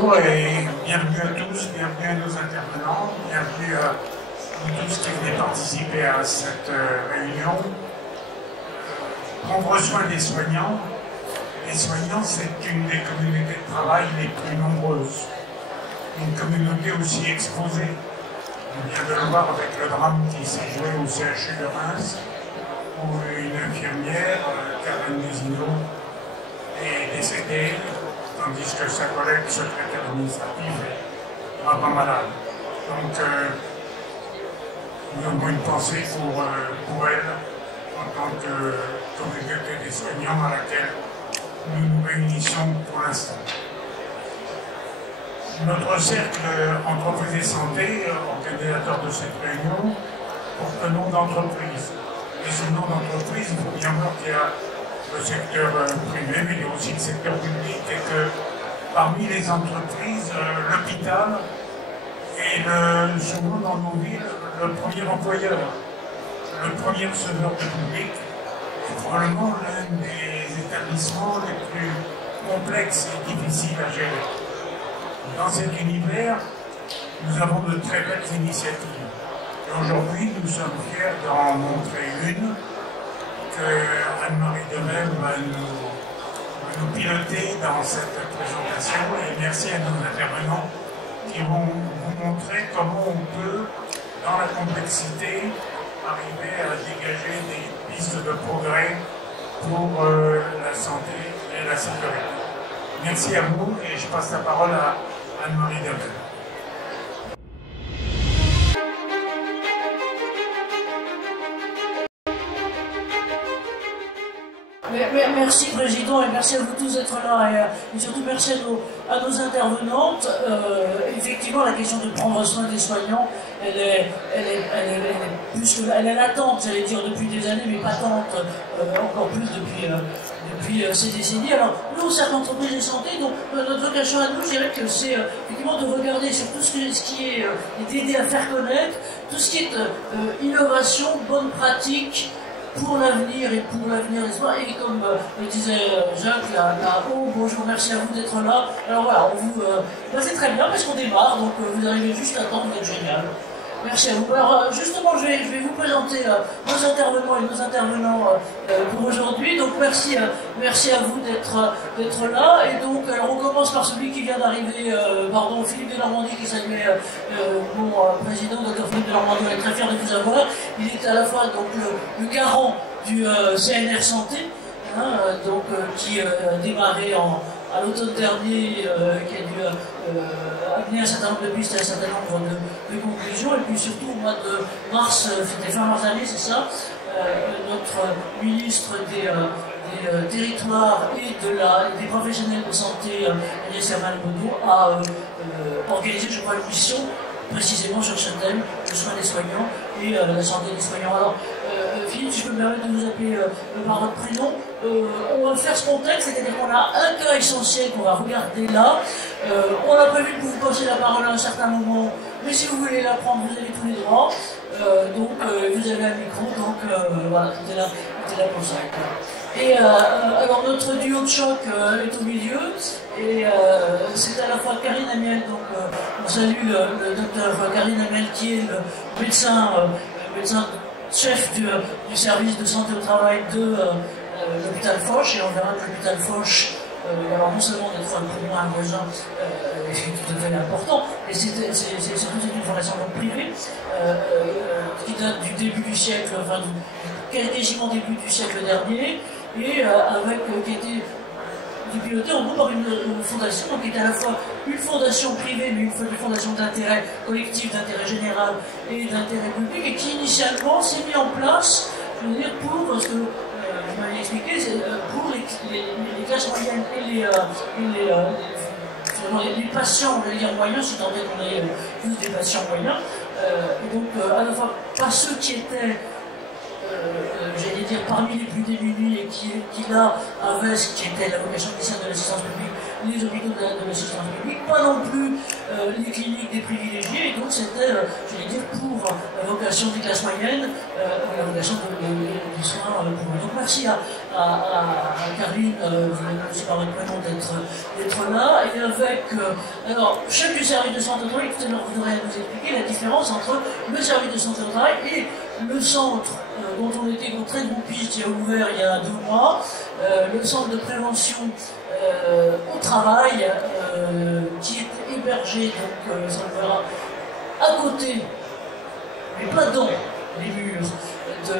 Bonjour et bienvenue à tous, bienvenue à nos intervenants, bienvenue à vous tous qui venez participer à cette réunion. Prendre soin des soignants. Les soignants, c'est une des communautés de travail les plus nombreuses. Une communauté aussi exposée. On vient de le voir avec le drame qui s'est joué au CHU de Reims, où une infirmière, Karen Musillo, est décédée, tandis que sa collègue secrétaire administrative est gravement malade. Donc, nous avons une pensée pour elle, en tant que communauté des soignants à laquelle nous nous réunissons pour l'instant. Notre cercle Entreprises et Santé, organisateur de cette réunion, porte le nom d'entreprise. Et ce nom d'entreprise, il faut bien voir qu'il y a le secteur privé, mais il y a aussi le secteur public, et que parmi les entreprises, l'hôpital est souvent dans nos villes le premier employeur, le premier receveur de public, et probablement l'un des établissements les plus complexes et difficiles à gérer. Dans cet univers, nous avons de très belles initiatives. Et aujourd'hui, nous sommes fiers d'en montrer une que Anne-Marie Demel va nous piloter dans cette présentation. Et merci à nos intervenants qui vont vous montrer comment on peut, dans la complexité, arriver à dégager des pistes de progrès pour la santé et la sécurité. Merci à vous et je passe la parole à Anne-Marie Demel. Merci Président et merci à vous tous d'être là et surtout merci à nos intervenantes. Effectivement, la question de prendre soin des soignants, elle est latente, j'allais dire depuis des années, mais patente encore plus depuis ces décennies. Alors, nous, au Cercle Entreprises et Santé, donc notre vocation à nous, je dirais que c'est effectivement de regarder sur tout ce qui est d'aider à faire connaître, tout ce qui est innovation, bonne pratique, pour l'avenir et pour l'avenir des soins. Et comme le disait Jacques là-haut, bonjour, merci à vous d'être là. Alors voilà, c'est très bien parce qu'on démarre, donc vous arrivez juste à temps, vous êtes génial. Merci à vous. Alors justement, je vais vous présenter nos intervenants et nos intervenants pour aujourd'hui. Donc merci à vous d'être là. Et donc, alors on commence par celui qui vient d'arriver, Philippe de Normandie, qui saluait mon président, Dr Philippe de Normandie. On est très fiers de vous avoir. Il est à la fois donc le garant du CNR Santé, qui a démarré à l'automne dernier, qui a dû amener un certain nombre de pistes et un certain nombre de conclusions. Et puis surtout au mois de mars, c'était fin mars dernier, c'est ça, notre ministre des territoires et des professionnels de santé, Agnès Hermann-Boudou, a organisé, je crois, une mission précisément sur ce thème, le soin des soignants et la santé des soignants. Alors, Philippe, je peux me permettre de vous appeler par votre prénom. On va faire ce contexte, c'est-à-dire qu'on a un cas essentiel qu'on va regarder là. On a prévu de vous passer la parole à un certain moment, mais si vous voulez la prendre, vous avez tous les droits. Vous avez un micro, donc voilà, tout est là pour ça. Et alors notre duo de choc est au milieu, et c'est à la fois Karine Amiel, donc on salue le docteur Karine Amiel qui est le médecin chef du service de santé au travail de l'hôpital Foch, et on verra que l'hôpital Foch, alors non seulement d'être un peu moins un voisin, c'est tout à fait important, mais c'est surtout une fondation privée qui date du début du siècle, enfin quasiment début du siècle dernier, et qui a été pilotée en gros par une fondation, donc qui est à la fois une fondation privée, mais une fondation d'intérêt collectif, d'intérêt général et d'intérêt public, et qui initialement s'est mis en place, je veux dire, pour, parce que vous m'avez expliqué, pour les classes moyennes et les patients, je veux dire moyens, si tant est qu'on ait tous des patients moyens, et donc à la fois pas ceux qui étaient j'allais dire parmi les plus démunis et qui là avaient ce qui était la vocation initiale de l'assistance publique, les hôpitaux de l'assistance publique, pas non plus les cliniques des privilégiés, et donc c'était, j'allais dire, pour la vocation des classes moyennes, la la chaîne de soins pour eux. Donc merci à Caroline, je ne sais pas votre prénom, d'être là, et avec, alors, chef du service de santé au travail, tout à l'heure vous devrez nous expliquer la différence entre le service de santé au travail et le centre dont on était très groupiste, qui a ouvert il y a 2 mois, le centre de prévention au travail, qui est hébergé, donc ça le verra, à côté, mais pas dans les murs de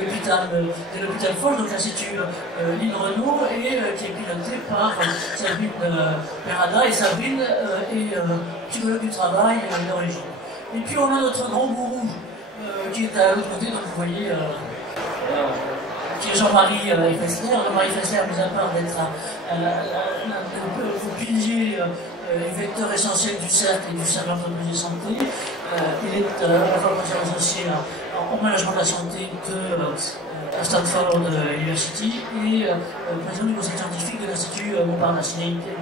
l'hôpital Foch, donc l'Institut Lynn Renault, et qui est piloté par Sabine Perada, et Sabine est psychologue du travail d'origine. Et puis on a notre grand gourou qui est à l'autre côté, donc vous voyez, qui est Jean-Marie Fessler. Jean-Marie Fessler, mis à part d'être le pilier et vecteur essentiel du cercle et du cercle d'entreprise de santé, il est à la fois professeur associé en management de la santé à Stanford University et président du conseil scientifique de l'Institut Montparnasse. Il a été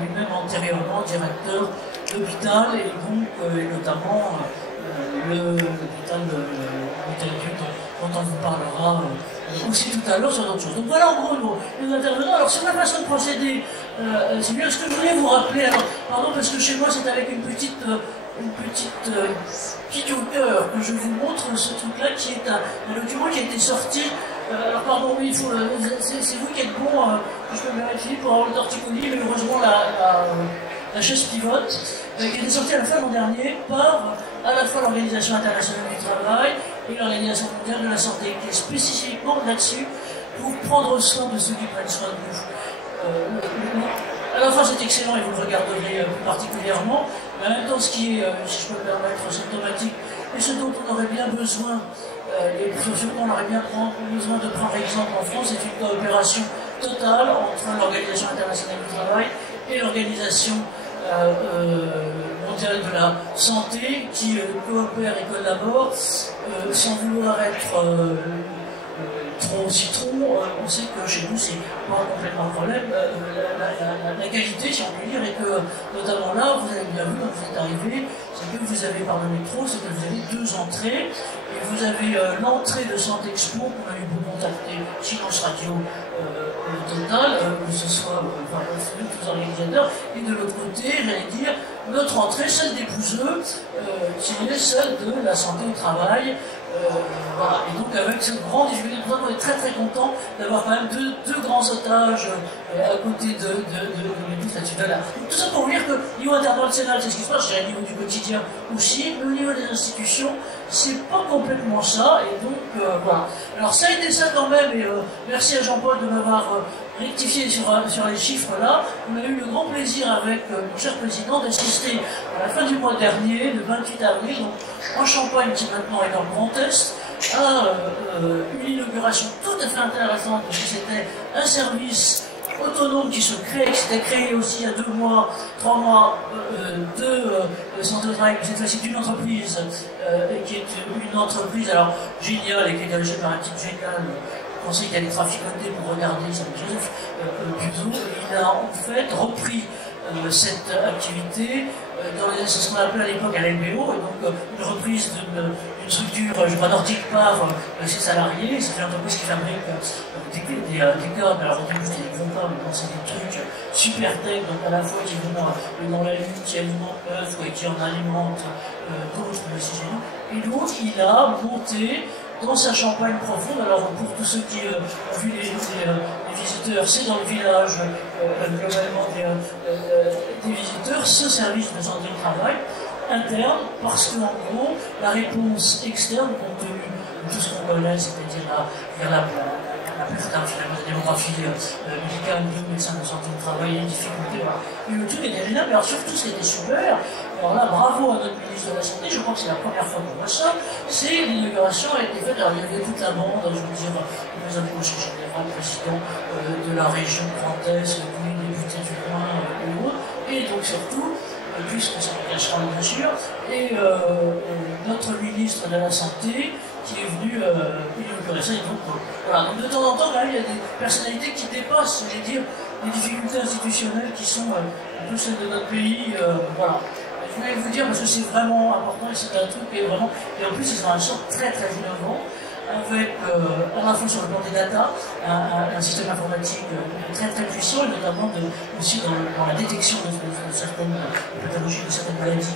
lui-même antérieurement directeur d'hôpital et donc notamment l'hôpital dont on vous parlera aussi tout à l'heure sur d'autres choses. Donc voilà en gros nos intervenants. Alors sur la façon de procéder, c'est bien ce que je voulais vous rappeler. Alors, pardon, parce que chez moi c'est avec une petite hauteur que je vous montre ce truc-là qui est un document qui a été sorti. Alors pardon, oui, c'est vous qui êtes bon, je peux me vérifier pour avoir le torticolis, mais heureusement la chaise pivote, qui a été sortie à la fin de l'an dernier par à la fois l'Organisation internationale du travail et l'Organisation mondiale de la santé, qui est spécifiquement là-dessus pour prendre soin de ceux qui prennent soin de nous. À la fois c'est excellent et vous le regarderez plus particulièrement, mais en même temps ce qui est, si je peux me permettre, symptomatique, et ce dont on aurait bien besoin, et ce dont on aurait bien besoin de prendre exemple en France, c'est une coopération totale entre l'Organisation internationale du travail et l'Organisation mondiale de la santé, qui coopèrent et collaborent sans vouloir être trop citron. On sait que chez nous c'est pas complètement un problème, la qualité, si on peut dire, et que notamment là, vous avez bien vu quand vous êtes arrivé, c'est que vous avez par le métro, c'est que vous avez 2 entrées, et vous avez l'entrée de Santé Expo qu'on a eu pour contacter Silence Radio Total, que ce soit tous les organisateurs, et de l'autre côté, j'allais dire, notre entrée, celle des Pouzeux, qui est celle de la santé au travail. Voilà. Et donc avec cette grande difficulté, on est très très content d'avoir quand même deux grands otages à côté de l'église là-dessus. Voilà. Tout ça pour vous dire que au niveau international, c'est ce qui se passe, au niveau du quotidien aussi, mais au niveau des institutions, c'est pas complètement ça, et donc voilà. Alors ça a été ça quand même, et merci à Jean-Paul de m'avoir rectifié sur les chiffres là. On a eu le grand plaisir avec mon cher président d'assister à la fin du mois dernier, le 28 avril, donc en Champagne qui maintenant est dans le Grand Est, à une inauguration tout à fait intéressante, parce que c'était un service autonome qui se crée, qui s'était créé aussi il y a 2 mois, 3 mois, de santé au travail, cette fois-ci d'une entreprise, et qui est une entreprise alors géniale et qui est dirigée par un type génial, conseil qui allait traficoter pour regarder Joseph Puzo. Il a en fait repris cette activité c'est ce qu'on appelait à l'époque à l'LBO, et donc une reprise d'une structure, je n'ortique pas ses salariés. C'est une entreprise qui fabrique des câbles, alors au début c'était des gros câbles, mais c'est des trucs super tech, donc à la fois qui vont dans la lune, qui alimentent l'œuf, et qui en alimentent d'autres, et donc il a monté dans sa Champagne profonde. Alors pour tous ceux qui ont vu les visiteurs, c'est dans le village globalement des visiteurs, ce service de santé au travail interne, parce qu'en gros, la réponse externe, compte tenu de tout ce qu'on connaît, c'est-à-dire la démographie médicale, de médecins de santé au travail, les difficultés, voilà. Et le truc était génial, mais alors surtout ce qui était super, alors là, bravo à notre ministre de la Santé, je crois que c'est la première fois qu'on voit ça, c'est l'inauguration a été faite, alors il y avait toute la bande, je veux dire, les amis au général, président de la région Grand Est, tous les députés du coin et autres, et donc surtout, puisque ça ne cachera bien sûr, et notre ministre de la Santé, qui est venu inaugurer ça, et donc voilà. Donc de temps en temps, là, il y a des personnalités qui dépassent, je vais dire, les difficultés institutionnelles qui sont un peu celles de notre pays, voilà. je voulais vous dire, parce que c'est vraiment important, et c'est un truc qui est vraiment, et en plus ils ont un sort très très innovant, avec à la fois sur le plan des data, un système informatique très très puissant, et notamment aussi dans la détection de certaines pathologies, de certaines maladies,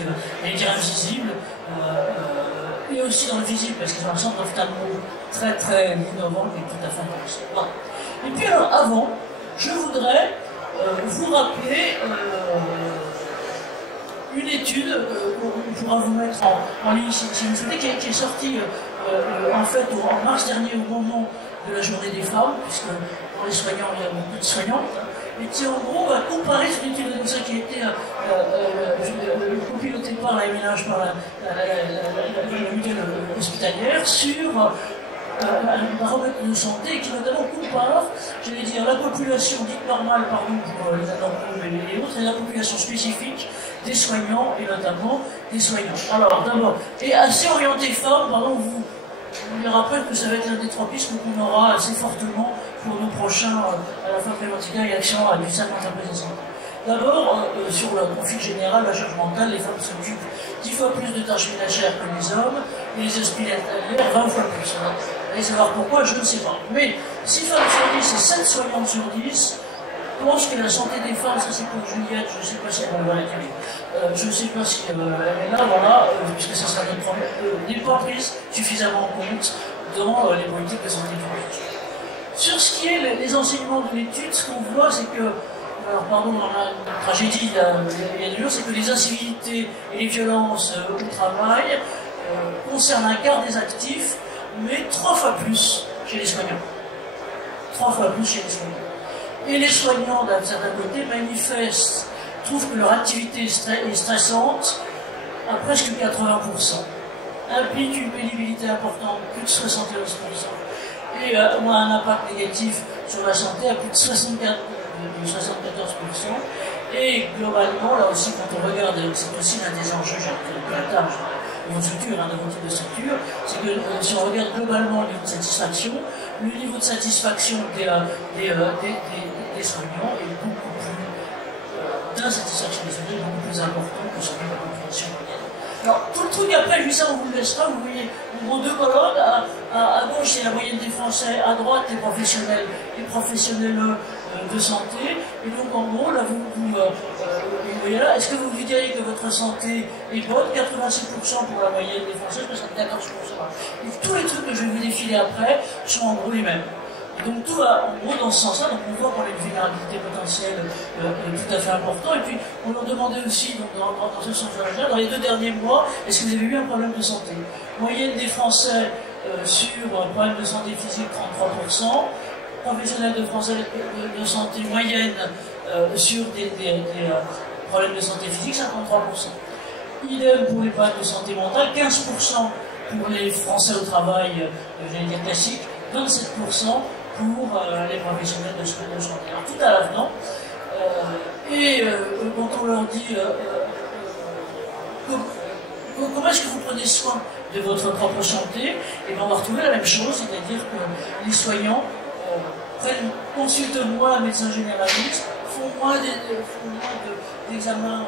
dire invisibles, et aussi dans le visible, parce qu'ils ont un centre d'ophtalmo très très innovant et tout à fait intéressant. Voilà. Et puis alors avant, je voudrais vous rappeler une étude qu'on pourra vous mettre en ligne si vous souhaitez, qui est sortie en fait en mars dernier au moment de la journée des femmes, puisque pour les soignants il y a beaucoup de soignantes, et qui en gros va comparer cette étude de ça qui a été copilotée par la MNH, par la mutuelle hospitalière, sur un baromètre de santé qui notamment compare, j'allais dire, la population dite normale, pardon, pour les anormaux et les autres, et la population spécifique des soignants, et notamment des soignants. Alors, d'abord, et assez orienté femmes, pardon, vous me rappelle que ça va être l'un des trois pistes qu'on aura assez fortement pour nos prochains, à la fois préventive et action à du 50 après 60. D'abord, sur le profil général, la charge mentale, les femmes s'occupent 10 fois plus de tâches ménagères que les hommes, et les hospitalières 20 fois plus. Allez savoir pourquoi, je ne sais pas. Mais 6 femmes sur 10 et 7 soignantes sur 10 pensent que la santé des femmes, ça c'est pour Juliette, je ne sais pas si elle va la télé, je ne sais pas si elle est là, voilà, puisque ça sera notre problème, n'est pas prise suffisamment en compte dans les politiques de santé publique. Sur ce qui est les enseignements de l'étude, ce qu'on voit, c'est que, alors pardon, dans la tragédie il y a 2 jours, c'est que les incivilités et les violences au travail concernent un quart des actifs, mais 3 fois plus chez les soignants. 3 fois plus chez les soignants. Et les soignants, d'un certain côté, manifestent, trouvent que leur activité est stressante à presque 80%. Implique une pénibilité importante, plus de 71%. Et a un impact négatif sur la santé à plus de 74%. Et globalement, là aussi, quand on regarde, c'est aussi l'un des enjeux, j'ai un tâche de votre structure, de votre type de structure, c'est que si on regarde globalement le niveau de satisfaction, le niveau de satisfaction des soignants est beaucoup plus, d'insatisfaction des soignants est beaucoup plus important que celui de la population moyenne. Alors, tout le truc après, juste ça, on vous le laissera, vous voyez, en gros, 2 colonnes, à gauche, c'est la moyenne des Français, à droite, les professionnels de santé, et donc en gros, là, vous voyez là, est-ce que vous lui diriez que votre santé est bonne? 86% pour la moyenne des Français, 74%. Et tous les trucs que je vais vous défiler après sont en gros les mêmes. Et donc tout va en gros dans ce sens-là, donc on voit qu'on a une vulnérabilité potentielle tout à fait importante, et puis on leur demandait aussi, donc, dans ce sens-là, dans les 2 derniers mois, est-ce que vous avez eu un problème de santé? Moyenne des Français sur problème de santé physique, 33%, professionnels de santé moyenne sur des problèmes de santé physique, 53%. Idem pour les problèmes de santé mentale, 15% pour les Français au travail, j'allais dire classique, 27% pour les professionnels de santé. Alors tout à l'avenant, quand on leur dit comment est-ce que vous prenez soin de votre propre santé, et bien on va retrouver la même chose, c'est-à-dire que les soignants consultent moins un médecin généraliste, font moins d'examens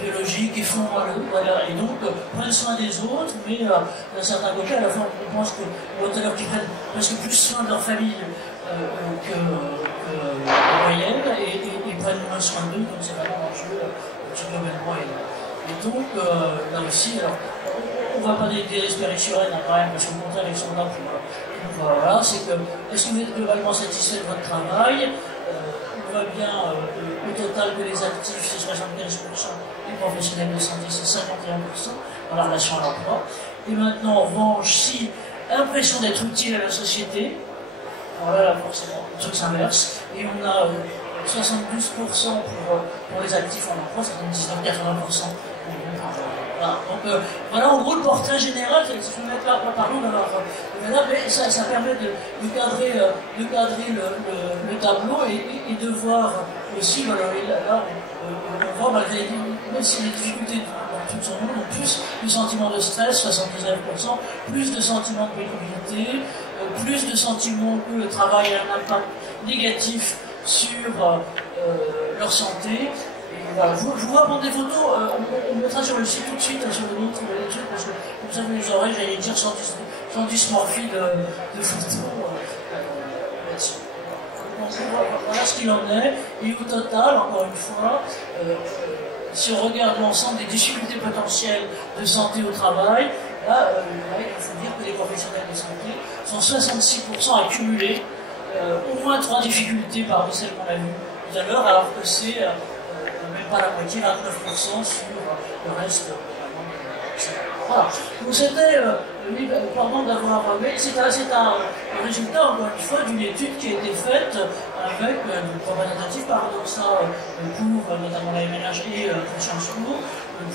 biologiques et font voilà, et donc prennent soin des autres, mais d'un certain côté, à la fois on pense que tout à l'heure qu'ils prennent presque plus soin de leur famille que la moyenne, et prennent moins soin d'eux, comme c'est vraiment l'enjeu qui globalement est là. Et donc là aussi, alors, on ne va pas désespérer sur elle quand même, parce qu'au contraire, ils sont là pour voilà, c'est que, est-ce que vous êtes globalement satisfait de votre travail? On voit bien au total que les actifs, c'est 75%, les professionnels de santé, c'est 51% dans la relation à l'emploi. Et maintenant, en revanche, si impression d'être utile à la société, alors là, forcément, le truc s'inverse, et on a 72% pour les actifs en emploi, 79-80%. Voilà. Donc voilà en gros le portrait général, si je peux mettre là, pardon, mais ça permet de cadrer le tableau et de voir aussi, voilà, là, on voit malgré même si les difficultés dans tout son monde, plus de sentiments de stress, 79%, plus de sentiments de pénibilité, plus de sentiments que le travail a un impact négatif sur leur santé. voilà, je vous vois prendre des photos, on mettra sur le site tout de suite, sur le lien, parce que comme ça vous les aurez, j'allais dire, sans dysmorphie de photos là-dessus. Voilà ce qu'il en est, et au total, encore une fois, si on regarde l'ensemble des difficultés potentielles de santé au travail, là, il faut dire que les professionnels de santé sont 66% accumulés, au moins 3 difficultés parmi celles qu'on a vues tout à l'heure, alors que c'est même pas la moitié, 29% sur le reste. Voilà. Donc c'était, pardon d'avoir, mais c'est un résultat, encore une fois, d'une étude qui a été faite avec une représentative paradoxale pour notamment la MNH et pour Sciences Po,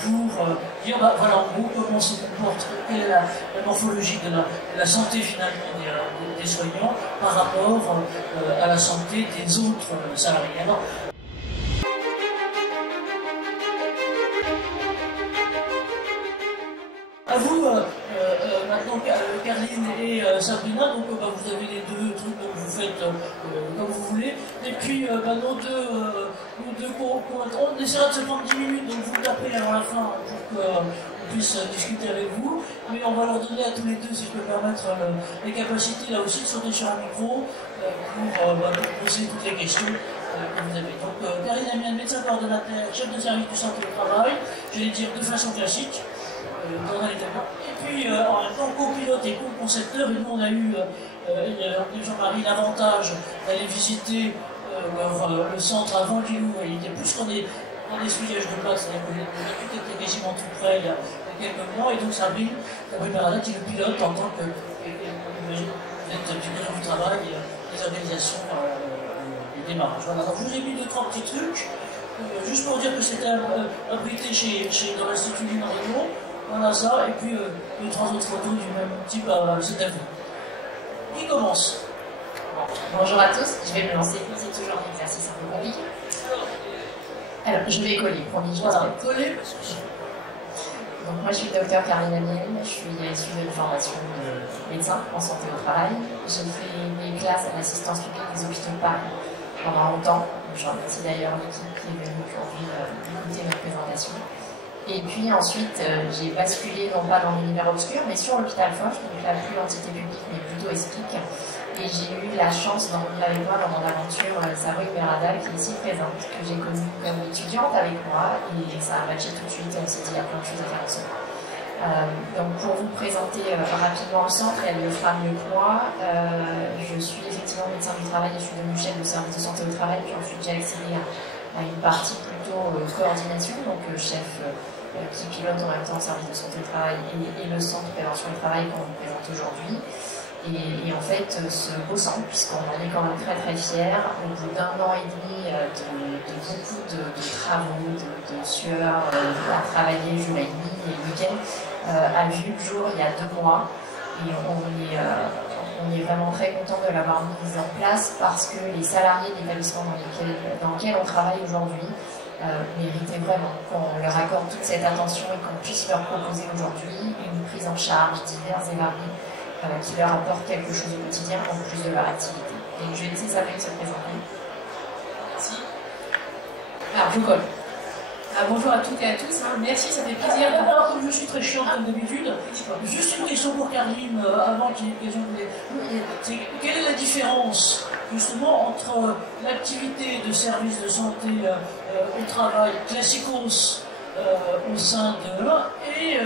pour dire, voilà, en gros, comment se comporte, quelle est la morphologie de la santé finalement des soignants par rapport à la santé des autres salariés. Alors, à vous, maintenant, Caroline et Sabrina, donc vous avez les deux trucs, donc vous faites comme vous voulez. Et puis, nos deux on essaiera de se prendre 10 minutes, donc vous tapez avant la fin pour qu'on puisse discuter avec vous. Mais on va leur donner à tous les deux, si je peux me permettre, les capacités là aussi de sauter sur un micro pour poser toutes les questions que vous avez. Donc, Caroline Amiel, médecin coordonnateur, chef de service de santé au travail, je vais dire de façon classique. Et puis en même temps copilote et co-concepteur, et nous on a eu Jean-Marie l'avantage d'aller visiter le centre avant qu'il ouvre. Il y a plus qu'on est dans des suillages de place, c'est-à-dire que l'étude était quasiment tout près il y a quelques mois, et donc Sabrine Bernadette qui le pilote en tant que vous êtes du bureau du travail et des organisations du démarrage. Voilà. Donc je vous ai mis 2-3 petits trucs, juste pour dire que c'était abrité dans l'Institut du Marino. Voilà ça, et puis 2-3 autres photos du même type, c'est à vous. Qui commence? Bonjour à tous, je vais me lancer, c'est toujours un exercice un peu compliqué. Alors, je vais coller, promis, je voilà, coller. Donc moi je suis docteur Caroline Amiel, je suis issue d'une formation de médecin en santé au travail. J'ai fait mes classes à l'assistance publique des hôpitaux de Paris pendant longtemps. Je remercie d'ailleurs l'équipe qui est venue aujourd'hui écouter notre présentation. Et puis ensuite, j'ai basculé, non pas dans l'univers obscur, mais sur l'hôpital Foch, donc là plus entité publique, mais plutôt ESPIC. Et j'ai eu la chance d'emmener avec moi dans mon aventure Sabrine Bernadette, qui est ici présente, que j'ai connue comme étudiante avec moi, et ça a matché tout de suite, on s'est dit il y a plein de choses à faire ensemble. Donc pour vous présenter rapidement le centre, elle le fera mieux que moi. Je suis effectivement médecin du travail et je suis devenue chef de service de santé au travail, puis ensuite j'ai accédé à une partie plutôt coordination, donc chef qui pilote en même temps le service de santé au travail et le centre de prévention du travail qu'on vous présente aujourd'hui. Et en fait, ce beau centre, puisqu'on en est quand même très très fiers, au bout d'1 an et demi de beaucoup de travaux, de sueur, à travailler jour et nuit et week-end, a vu le jour il y a 2 mois. Et on est vraiment très content de l'avoir mise en place parce que les salariés de l'établissement dans lequel on travaille aujourd'hui méritaient vraiment qu'on leur accorde toute cette attention et qu'on puisse leur proposer aujourd'hui une prise en charge diverses et variées qui leur apporte quelque chose au quotidien en plus de leur activité. Et je vais laisser Sabrine se présenter. Merci. Alors, je colle. Bonjour à toutes et à tous, merci, ça fait plaisir. Alors, comme je suis très chiante comme d'habitude, juste une question pour Caroline, avant qu'il y ait une question. Quelle est la différence, justement, entre l'activité de service de santé au travail classicos au sein de l'un et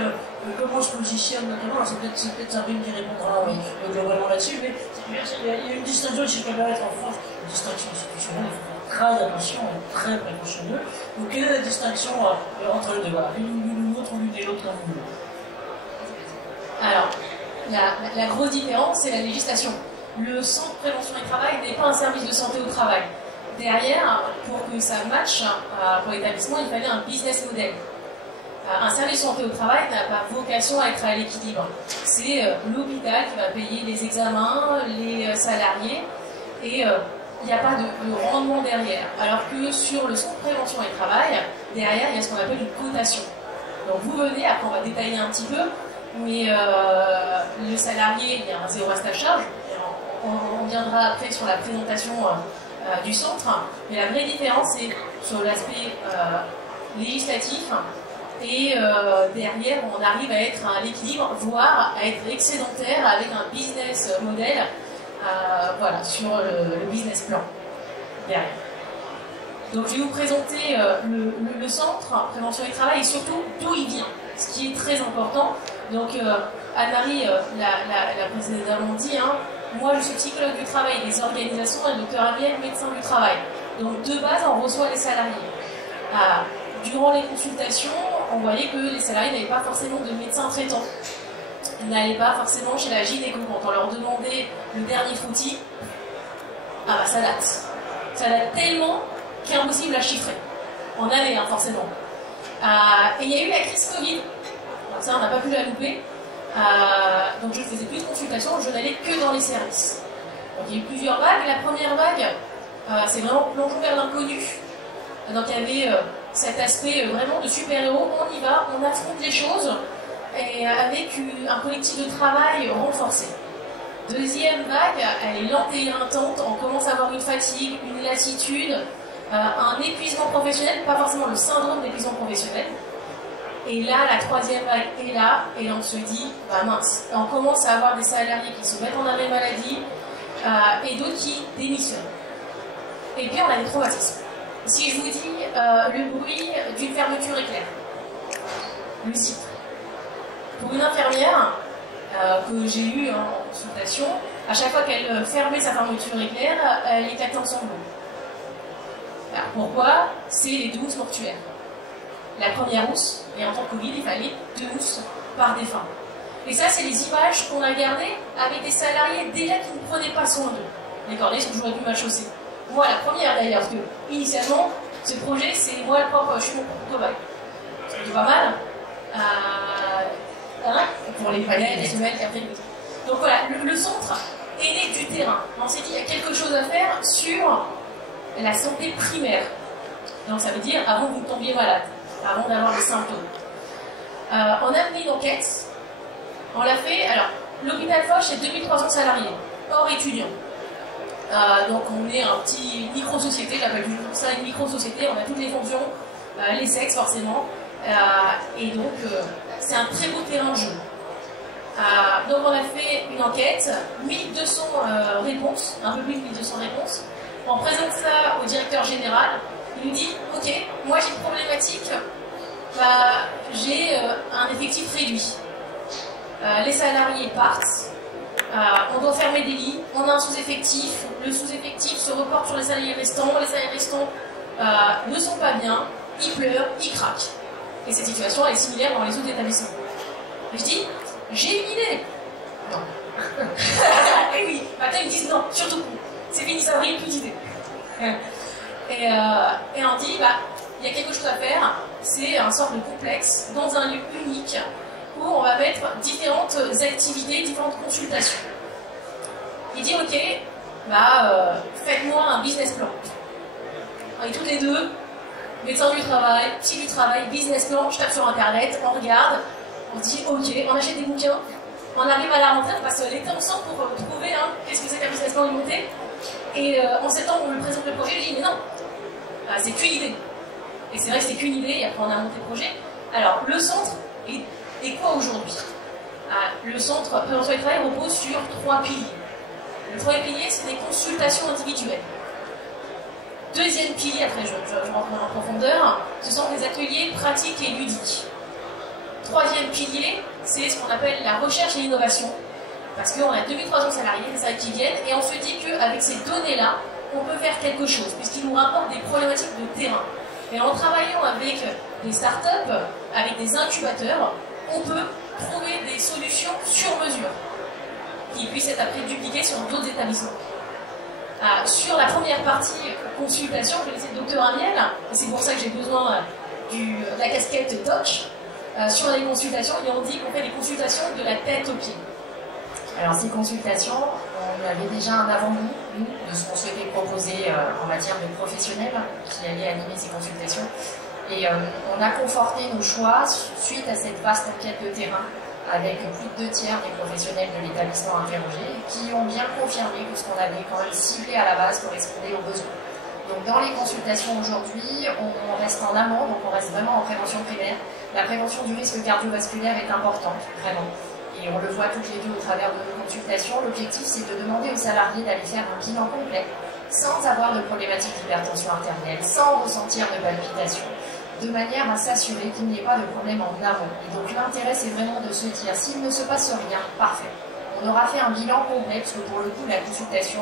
comment se positionne notamment, c'est peut-être Sabrine qui répondra globalement là-dessus, mais il y a une distinction, si je peux permettre en France, une distinction institutionnelle, il faut faire très attention et très précautionneux. Donc quelle est la distinction entre les deux? Voilà, l'une ou l'autre ou l'une et l'autre comme vous voulez. Alors, la grosse différence, c'est la législation. Le centre de prévention et travail n'est pas un service de santé au travail. Derrière, pour que ça matche pour l'établissement, il fallait un business model. Un service de santé au travail n'a pas vocation à être à l'équilibre. C'est l'hôpital qui va payer les examens, les salariés, et il n'y a pas de rendement derrière. Alors que sur le centre de prévention et travail, derrière, il y a ce qu'on appelle une cotation. Donc vous venez, après on va détailler un petit peu, mais le salarié, il y a un zéro reste à charge. On viendra après sur la présentation du centre, mais la vraie différence c'est sur l'aspect législatif, et derrière on arrive à être à l'équilibre, voire à être excédentaire avec un business model voilà, sur le business plan derrière. Donc je vais vous présenter le centre prévention du travail et surtout d'où il vient, ce qui est très important. Donc Anne-Marie l'a précédemment dit, hein, moi je suis psychologue du travail des organisations et le docteur Amiel, médecin du travail. Donc de base on reçoit les salariés. Durant les consultations, on voyait que les salariés n'avaient pas forcément de médecin traitant. Ils n'allaient pas forcément chez la gynéco. Quand on leur demandait le dernier frottis, ah bah ça date. Ça date tellement qu'impossible à chiffrer. En année, hein, forcément. Et il y a eu la crise Covid. Donc ça, on n'a pas pu la louper. Donc je ne faisais plus de consultation, je n'allais que dans les services. Donc il y a eu plusieurs vagues. La première vague, c'est vraiment plongeon vers l'inconnu. Donc il y avait cet aspect vraiment de super-héros. On y va, on affronte les choses, et avec un collectif de travail renforcé. Deuxième vague, elle est lente et éreintante. On commence à avoir une fatigue, une lassitude, un épuisement professionnel, pas forcément le syndrome d'épuisement professionnel. Et là, la troisième vague est là, et on se dit, bah mince, on commence à avoir des salariés qui se mettent en arrêt maladie, et d'autres qui démissionnent. Et puis on a des traumatismes. Si je vous dis le bruit d'une fermeture éclair, le site. Pour une infirmière que j'ai eue en consultation, à chaque fois qu'elle fermait sa fermeture éclair, elle éclatait en sanglots. Alors pourquoi? C'est les 2 housses mortuaires. La première housse, et en temps de Covid, il fallait 2 housses par défunt. Et ça, c'est les images qu'on a gardées avec des salariés déjà qui ne prenaient pas soin d'eux. Les cornets sont toujours plus mal chaussés. Moi, la première d'ailleurs, parce que initialement, ce projet, c'est moi le propre, je suis mon propre cobaye. C'est pas mal. Pour les panels, les semaines, et après le. Donc voilà, le centre est né du terrain. On s'est dit, il y a quelque chose à faire sur la santé primaire. Donc ça veut dire avant que vous tombiez malade, avant d'avoir des symptômes. On a mené une enquête. On l'a fait. Alors, l'hôpital Foch, c'est 2300 salariés, hors étudiants. Donc on est un petit micro-société, j'appelle ça une micro-société, on a toutes les fonctions, les sexes forcément, et donc c'est un très beau terrain de jeu. Donc on a fait une enquête, 1200 réponses, un peu plus de 1200 réponses, on présente ça au directeur général, il nous dit, ok, moi j'ai une problématique, j'ai un effectif réduit, les salariés partent, on doit fermer des lits, on a un sous-effectif, le sous-effectif se reporte sur les salariés restants ne sont pas bien, ils pleurent, ils craquent. Et cette situation elle est similaire dans les autres établissements. Et je dis, j'ai une idée. Non. Et oui, maintenant ils me disent non, surtout, c'est fini, ça brille, plus d'idées. Et on dit, il y a quelque chose à faire, c'est un sort de complexe dans un lieu unique, où on va mettre différentes activités, différentes consultations. Il dit, ok, faites-moi un business plan. On est toutes les deux, médecin du travail, psy du travail, business plan, je tape sur internet, on regarde, on se dit, ok, on achète des bouquins, on arrive à la rentrée, on passe l'été ensemble pour trouver qu'est-ce que c'est qu'un business plan alimenté. Et en septembre, on lui présente le projet, je dis, mais non, c'est qu'une idée. Et c'est vrai que c'est qu'une idée, et après on a monté le projet. Alors, le centre est quoi aujourd'hui? Le centre prévention du travail repose sur 3 piliers. Le premier pilier, c'est des consultations individuelles. Deuxième pilier, après je rentre en profondeur, ce sont des ateliers pratiques et ludiques. Troisième pilier, c'est ce qu'on appelle la recherche et l'innovation. Parce qu'on a 2300 salariés, des salariés qui viennent, et on se dit qu'avec ces données-là, on peut faire quelque chose, puisqu'ils nous rapportent des problématiques de terrain. Et en travaillant avec des startups, avec des incubateurs, on peut trouver des solutions sur mesure, qui puissent être après dupliquées sur d'autres établissements. Sur la première partie consultation, je vais laisser le docteur Amiel, et c'est pour ça que j'ai besoin de la casquette doc. Sur les consultations, et on dit qu'on fait des consultations de la tête aux pieds. Alors ces consultations, on avait déjà un avant-goût, nous, de ce qu'on souhaitait proposer en matière de professionnels qui allaient animer ces consultations. Et on a conforté nos choix suite à cette vaste enquête de terrain avec plus de 2 tiers des professionnels de l'établissement interrogés qui ont bien confirmé que ce qu'on avait quand même ciblé à la base correspondait aux besoins. Donc dans les consultations aujourd'hui, on reste en amont, donc on reste vraiment en prévention primaire. La prévention du risque cardiovasculaire est importante, vraiment. Et on le voit toutes les deux au travers de nos consultations. L'objectif, c'est de demander aux salariés d'aller faire un bilan complet, sans avoir de problématique d'hypertension artérielle, sans ressentir de palpitations, de manière à s'assurer qu'il n'y ait pas de problème en amont. Et donc l'intérêt, c'est vraiment de se dire, s'il ne se passe rien, parfait. On aura fait un bilan complet, parce que pour le coup, la consultation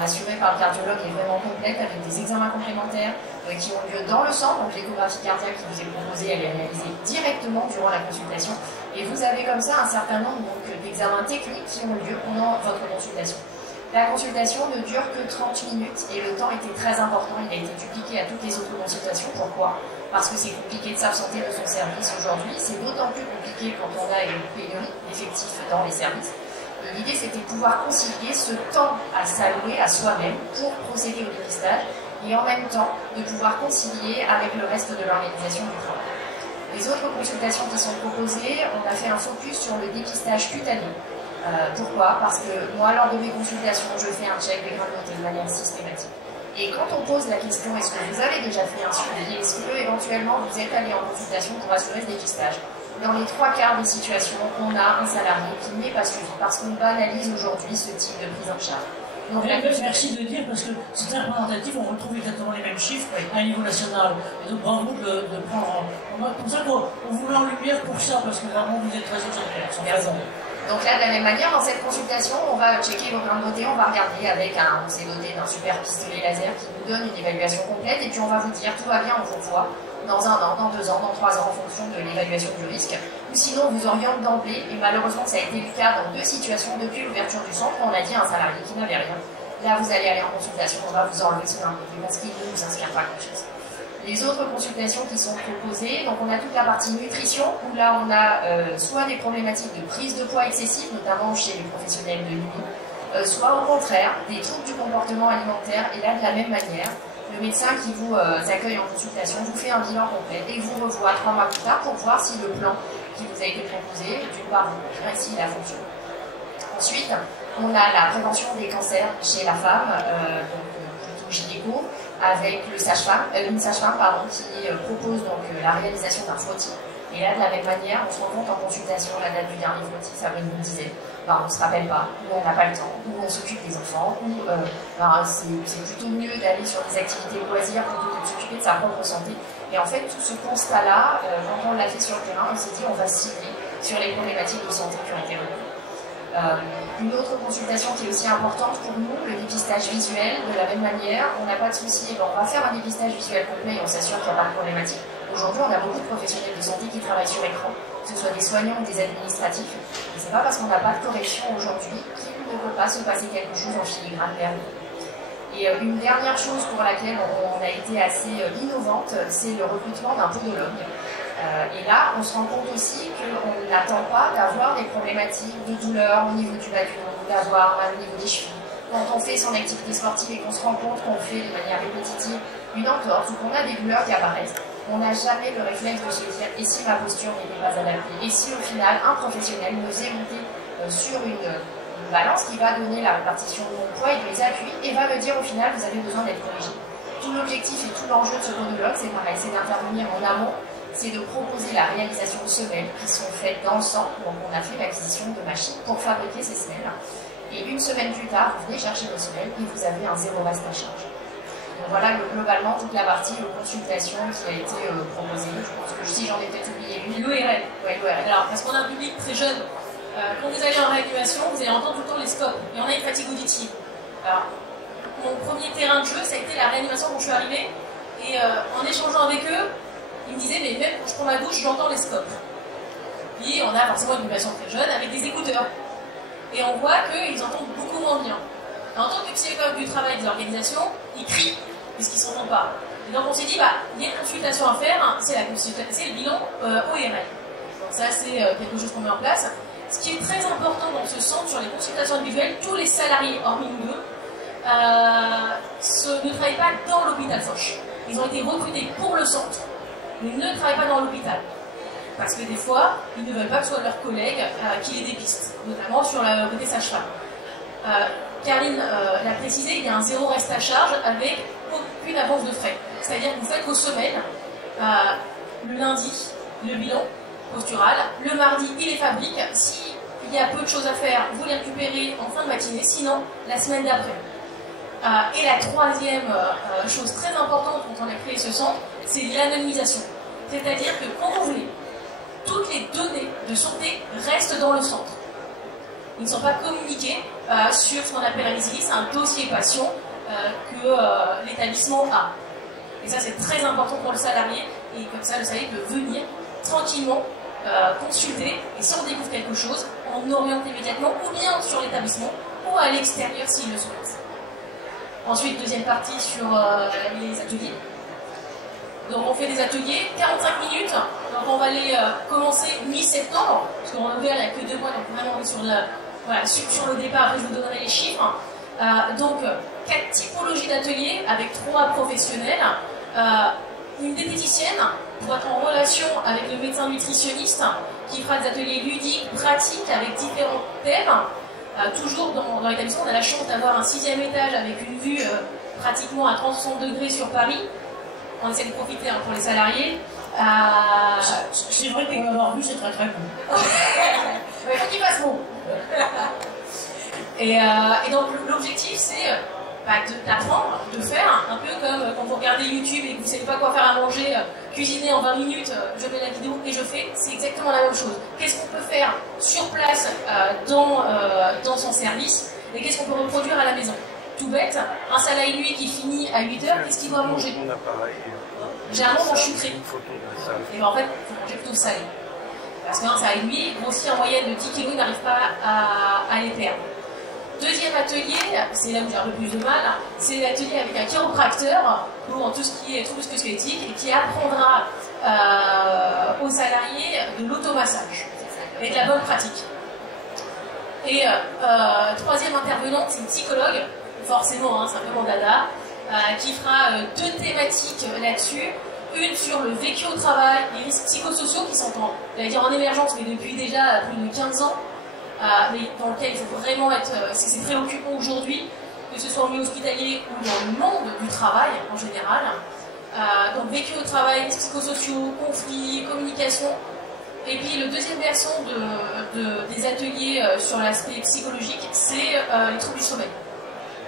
assurée par le cardiologue est vraiment complète, avec des examens complémentaires qui ont lieu dans le centre. Donc l'échographie cardiaque qui vous est proposée, elle est réalisée directement durant la consultation. Et vous avez comme ça un certain nombre d'examens techniques qui ont lieu pendant votre consultation. La consultation ne dure que 30 minutes et le temps était très important. Il a été dupliqué à toutes les autres consultations. Pourquoi? Parce que c'est compliqué de s'absenter de son service aujourd'hui. C'est d'autant plus compliqué quand on a une pénurie d'effectifs dans les services. Et l'idée, c'était de pouvoir concilier ce temps à s'allouer à soi-même pour procéder au dépistage et en même temps de pouvoir concilier avec le reste de l'organisation du travail. Les autres consultations qui sont proposées, on a fait un focus sur le dépistage cutané. Pourquoi? Parce que moi, lors de mes consultations, je fais un check des granulométrie de manière systématique. Et quand on pose la question, est-ce que vous avez déjà fait un suivi? Est-ce que éventuellement vous êtes allé en consultation pour assurer ce dépistage? Dans les 3/4 des situations, on a un salarié qui n'est pas suivi parce qu'on banalise aujourd'hui ce type de prise en charge. Donc, merci de le dire parce que c'est très représentatif, on retrouve exactement les mêmes chiffres à un niveau national. Et donc bravo de prendre. C'est pour ça qu'on vous met en lumière pour ça, parce que vraiment vous êtes très exemplaire. Merci. Donc là, de la même manière, dans cette consultation, on va checker vos grains de beauté, on va regarder avec on s'est doté d'un super pistolet laser qui nous donne une évaluation complète, et puis on va vous dire tout va bien, on vous revoit dans 1 an, dans 2 ans, dans 3 ans, en fonction de l'évaluation du risque. Ou sinon, on vous oriente d'emblée, et malheureusement, ça a été le cas dans 2 situations depuis l'ouverture du centre. On a dit à un salarié qui n'avait rien, là, vous allez aller en consultation, on va vous enlever son impoté parce qu'il ne vous inspire pas grand-chose. Les autres consultations qui sont proposées, donc on a toute la partie nutrition, où là, on a soit des problématiques de prise de poids excessive, notamment chez les professionnels de l'UMI, soit au contraire, des troubles du comportement alimentaire, et là, de la même manière, le médecin qui vous accueille en consultation vous fait un bilan complet et vous revoit 3 mois plus tard pour voir si le plan qui vous a été proposé, d'une part, vous convient et s'il a fonctionné. Ensuite, on a la prévention des cancers chez la femme, donc plutôt gynéco, avec une sage-femme qui propose donc la réalisation d'un frottis. Et là, de la même manière, on se rend compte en consultation la date du dernier frottis, ça veut nous dire. On ne se rappelle pas, ou on n'a pas le temps, ou on s'occupe des enfants, ou c'est plutôt mieux d'aller sur des activités loisirs plutôt que de s'occuper de sa propre santé. Et en fait, tout ce constat-là, quand on l'a fait sur le terrain, on s'est dit on va cibler sur les problématiques de santé qui ont été retenues. Une autre consultation qui est aussi importante pour nous, le dépistage visuel, de la même manière, on n'a pas de souci, on va faire un dépistage visuel complet et on s'assure qu'il n'y a pas de problématique. Aujourd'hui, on a beaucoup de professionnels de santé qui travaillent sur écran, que ce soit des soignants ou des administratifs. Et c'est pas parce qu'on n'a pas de correction aujourd'hui qu'il ne peut pas se passer quelque chose en filigrane derrière. Et une dernière chose pour laquelle on a été assez innovante, c'est le recrutement d'un podologue. Et là, on se rend compte aussi qu'on n'attend pas d'avoir des problématiques de douleur au niveau du bas du dos, d'avoir mal au niveau des chevilles. Quand on fait son activité sportive et qu'on se rend compte qu'on fait de manière répétitive une entorse ou qu'on a des douleurs qui apparaissent, on n'a jamais le réflexe de se dire « et si ma posture n'était pas adaptée ?» Et si au final, un professionnel nous est monté sur une balance qui va donner la répartition de mon poids et de mes appuis et va me dire au final « vous avez besoin d'être corrigé ». Tout l'objectif et tout l'enjeu de ce podologue, c'est pareil, c'est d'intervenir en amont, c'est de proposer la réalisation de semelles qui sont faites dans le centre. Donc on a fait l'acquisition de machines pour fabriquer ces semelles. Et une semaine plus tard, vous venez chercher vos semelles et vous avez un 0 reste à charge. Donc voilà globalement toute la partie consultation qui a été proposée. Je pense que si j'en ai peut-être oublié une. L'ORL. Ouais, l'ORL. Alors, parce qu'on a un public très jeune. Quand vous allez en réanimation, vous allez entendre tout le temps les scopes. Et on a une fatigue auditive. Alors, mon premier terrain de jeu, ça a été la réanimation quand je suis arrivée. Et en échangeant avec eux, ils me disaient, mais même quand je prends ma douche, j'entends les scopes. Puis on a forcément une animation très jeune avec des écouteurs. Et on voit qu'ils entendent beaucoup moins bien. Et en tant que psychologue du travail des organisations, ils crient, puisqu'ils ne s'entendent pas. Et donc on s'est dit, il y a une consultation à faire, hein, c'est le bilan ORL. Donc ça, c'est quelque chose qu'on met en place. Ce qui est très important dans ce centre, sur les consultations individuelles, tous les salariés, hormis nous deux, ne travaillent pas dans l'hôpital Foch. Ils ont été recrutés pour le centre, mais ne travaillent pas dans l'hôpital. Parce que des fois, ils ne veulent pas que ce soit leurs collègues qui les dépistent, notamment sur le côté sage-femme. Karine l'a précisé, il y a un 0 reste à charge avec puis d'avance de frais. C'est-à-dire que vous faites vos semaines, le lundi, le bilan postural, le mardi, il les fabrique. S'il y a peu de choses à faire, vous les récupérez en fin de matinée, sinon la semaine d'après. Et la troisième chose très importante quand on a créé ce centre, c'est l'anonymisation. C'est-à-dire que quand vous voulez, toutes les données de santé restent dans le centre. Ils ne sont pas communiqués sur ce qu'on appelle un EasyList, un dossier patient que l'établissement a. Et ça, c'est très important pour le salarié. Et comme ça, le salarié peut venir tranquillement consulter. Et si on découvre quelque chose, on oriente immédiatement ou bien sur l'établissement ou à l'extérieur s'il le souhaite. Ensuite, deuxième partie sur les ateliers. Donc on fait des ateliers, 45 minutes, donc on va les commencer mi-septembre, parce qu'on a ouvert il n'y a que 2 mois, donc vraiment on est sur le départ, après je vous donnerai les chiffres. Donc 4 typologies d'ateliers avec 3 professionnels, une diététicienne pour être en relation avec le médecin nutritionniste qui fera des ateliers ludiques, pratiques avec différents thèmes. Toujours dans l'établissement, on a la chance d'avoir un 6e étage avec une vue pratiquement à 360 degrés sur Paris. On essaie de profiter pour les salariés. C'est vrai qu'on va avoir vu, c'est très très cool. Il faut qu'il fasse beau. Et donc l'objectif c'est d'apprendre, de faire un peu comme quand vous regardez YouTube et que vous ne savez pas quoi faire à manger, cuisiner en 20 minutes, je mets la vidéo et je fais, c'est exactement la même chose. Qu'est-ce qu'on peut faire sur place dans son service et qu'est-ce qu'on peut reproduire à la maison? Tout bête, un salarié nuit qui finit à 8 h, qu'est-ce qu'il doit manger? Généralement, on mange sucré. Et bien en fait, il faut manger plutôt salé. Parce qu'un salarié nuit, grossit en moyenne de 10 kg, il n'arrive pas à les perdre. Deuxième atelier, c'est là où j'ai un peu plus de mal, c'est l'atelier avec un chiropracteur pour tout ce qui est troubles musculo-squelettiques et qui apprendra aux salariés de l'automassage et de la bonne pratique. Et troisième intervenante, c'est une psychologue, forcément, c'est un peu mon dada, qui fera 2 thématiques là-dessus. Une sur le vécu au travail, les risques psychosociaux qui sont en émergence, mais depuis déjà plus de 15 ans, mais dans lequel il faut vraiment être, c'est très occupant aujourd'hui, que ce soit au milieu hospitalier ou dans le monde du travail en général. Donc vécu au travail, risques psychosociaux, conflits, communication. Et puis le deuxième versant des ateliers sur l'aspect psychologique, c'est les troubles du sommeil.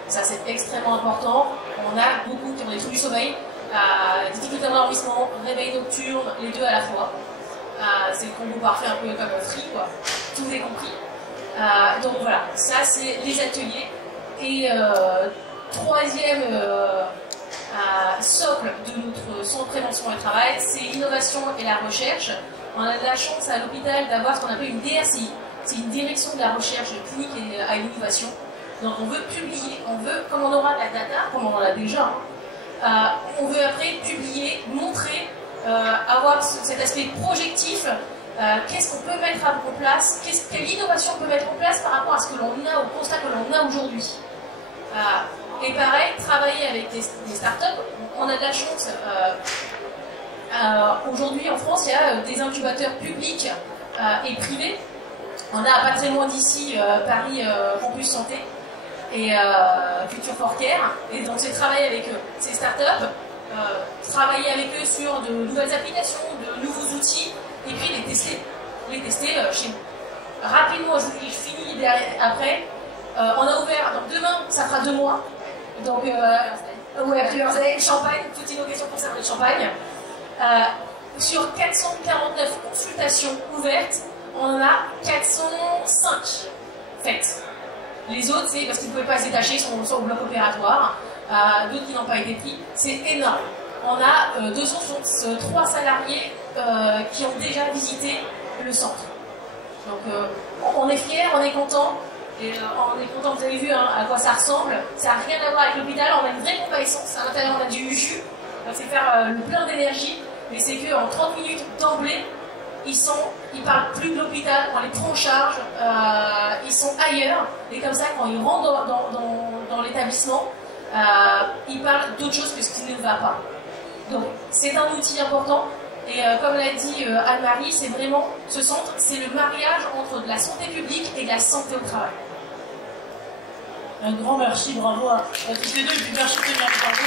Ça c'est extrêmement important. On a beaucoup qui ont des troubles du sommeil, difficultés d'endormissement, réveil nocturne, les deux à la fois. C'est le combo parfait, un peu comme Free, quoi. Tout est compris. Donc voilà, ça c'est les ateliers. Et troisième socle de notre centre de prévention et travail, c'est l'innovation et la recherche. On a de la chance à l'hôpital d'avoir ce qu'on appelle une DRCI, c'est une direction de la recherche clinique et à l'innovation. Donc on veut publier, comme on aura de la data, comme on en a déjà, on veut après publier, montrer, avoir cet aspect projectif. Qu'est-ce qu'on peut mettre en place, quelle innovation on peut mettre en place par rapport à ce que l'on a, au constat que l'on a aujourd'hui. Et pareil, travailler avec des startups, on a de la chance. Aujourd'hui en France, il y a des incubateurs publics et privés. On a pas très loin d'ici Paris Campus Santé et Future for Care. Et donc c'est travailler avec ces startups, travailler avec eux sur de nouvelles applications, de nouveaux outils. Et puis les tester chez nous. Rapidement, je finis après. On a ouvert, donc demain, ça fera 2 mois. Donc, ouais, Champagne, toute innovation concernant le Champagne. Sur 449 consultations ouvertes, on en a 405 faites. Les autres, c'est parce qu'ils ne pouvaient pas se détacher, sont au bloc opératoire. D'autres qui n'ont pas été pris. C'est énorme. On a 203 salariés qui ont déjà visité le centre. Donc on est fiers, on est content. Et on est content, vous avez vu à quoi ça ressemble. Ça n'a rien à voir avec l'hôpital, on a une vraie comparaissance. À l'intérieur, on a du jus. C'est faire le plein d'énergie. Mais c'est qu'en 30 minutes d'emblée, ils parlent plus de l'hôpital, on les prend en charge, ils sont ailleurs. Et comme ça, quand ils rentrent dans l'établissement, ils parlent d'autre chose que ce qui ne va pas. Donc c'est un outil important et comme l'a dit Anne-Marie, c'est vraiment ce centre, c'est le mariage entre de la santé publique et de la santé au travail. Un grand merci, bravo à tous les deux, et puis merci Thémien, bravo.